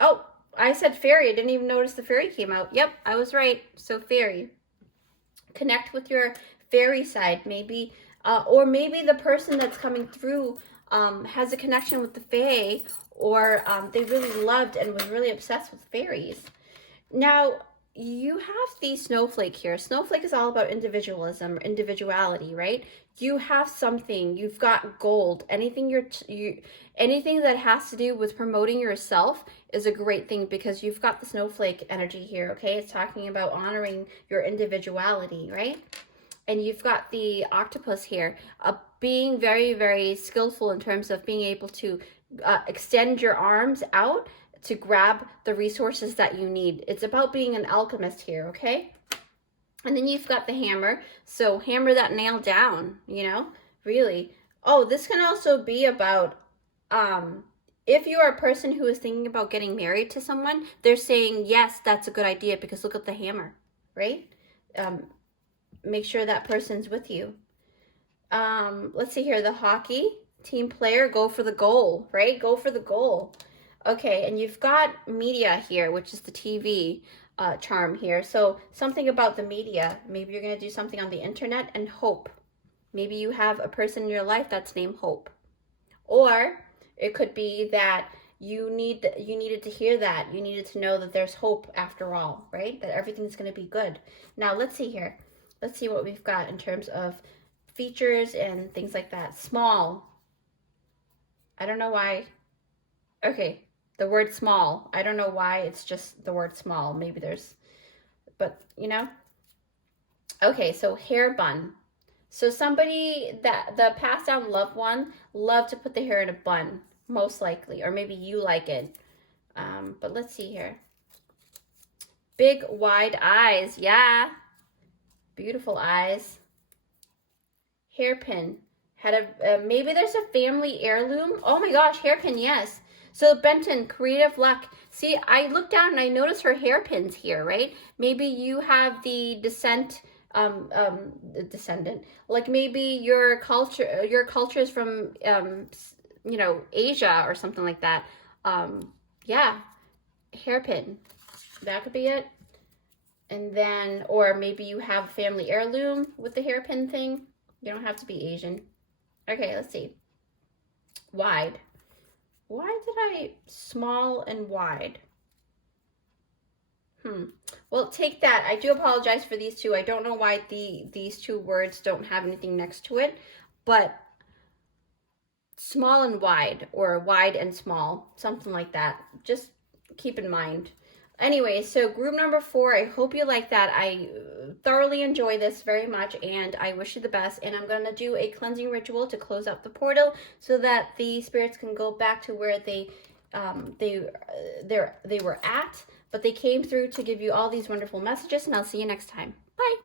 Oh, I said fairy. I didn't even notice the fairy came out. Yep, I was right. So fairy. Connect with your fairy side, maybe, or maybe the person that's coming through has a connection with the fae, or they really loved and was really obsessed with fairies. Now, you have the snowflake here. Snowflake is all about individualism, individuality, right? You have something, you've got gold. Anything anything that has to do with promoting yourself is a great thing, because you've got the snowflake energy here, okay? It's talking about honoring your individuality, right? And you've got the octopus here, being very, very skillful in terms of being able to extend your arms out to grab the resources that you need. It's about being an alchemist here, okay? And then you've got the hammer. So hammer that nail down, you know, really. Oh, this can also be about, if you are a person who is thinking about getting married to someone, they're saying, yes, that's a good idea, because look at the hammer, right? Make sure that person's with you. Let's see here, the hockey team player, go for the goal, right? Go for the goal. Okay, and you've got media here, which is the TV charm here. So something about the media. Maybe you're going to do something on the internet. And hope. Maybe you have a person in your life that's named Hope. Or it could be that you needed to hear that. You needed to know that there's hope after all, right? That everything's going to be good. Now, let's see here. Let's see what we've got in terms of features and things like that. Small. I don't know why. Okay. The word small. I don't know why it's just the word small. Maybe there's, but you know. Okay, so hair bun. So somebody that the passed down loved one loved to put the hair in a bun, most likely, or maybe you like it. But let's see here. Big wide eyes, yeah. Beautiful eyes. Hairpin. Had a maybe there's a family heirloom. Oh my gosh, hairpin, yes. So Benton, creative luck. See, I looked down and I noticed her hairpins here, right? Maybe you have the descendant. Like maybe your culture is from, you know, Asia or something like that. Yeah, hairpin. That could be it. And then, or maybe you have family heirloom with the hairpin thing. You don't have to be Asian. Okay, let's see. Wide. Why did I small and wide? Well, take that. I do apologize for these two. I don't know why these two words don't have anything next to it, but small and wide, or wide and small, something like that. Just keep in mind. Anyway, so group number 4, I hope you like that. I thoroughly enjoy this very much, and I wish you the best. And I'm going to do a cleansing ritual to close out the portal so that the spirits can go back to where they were at, but they came through to give you all these wonderful messages, and I'll see you next time. Bye.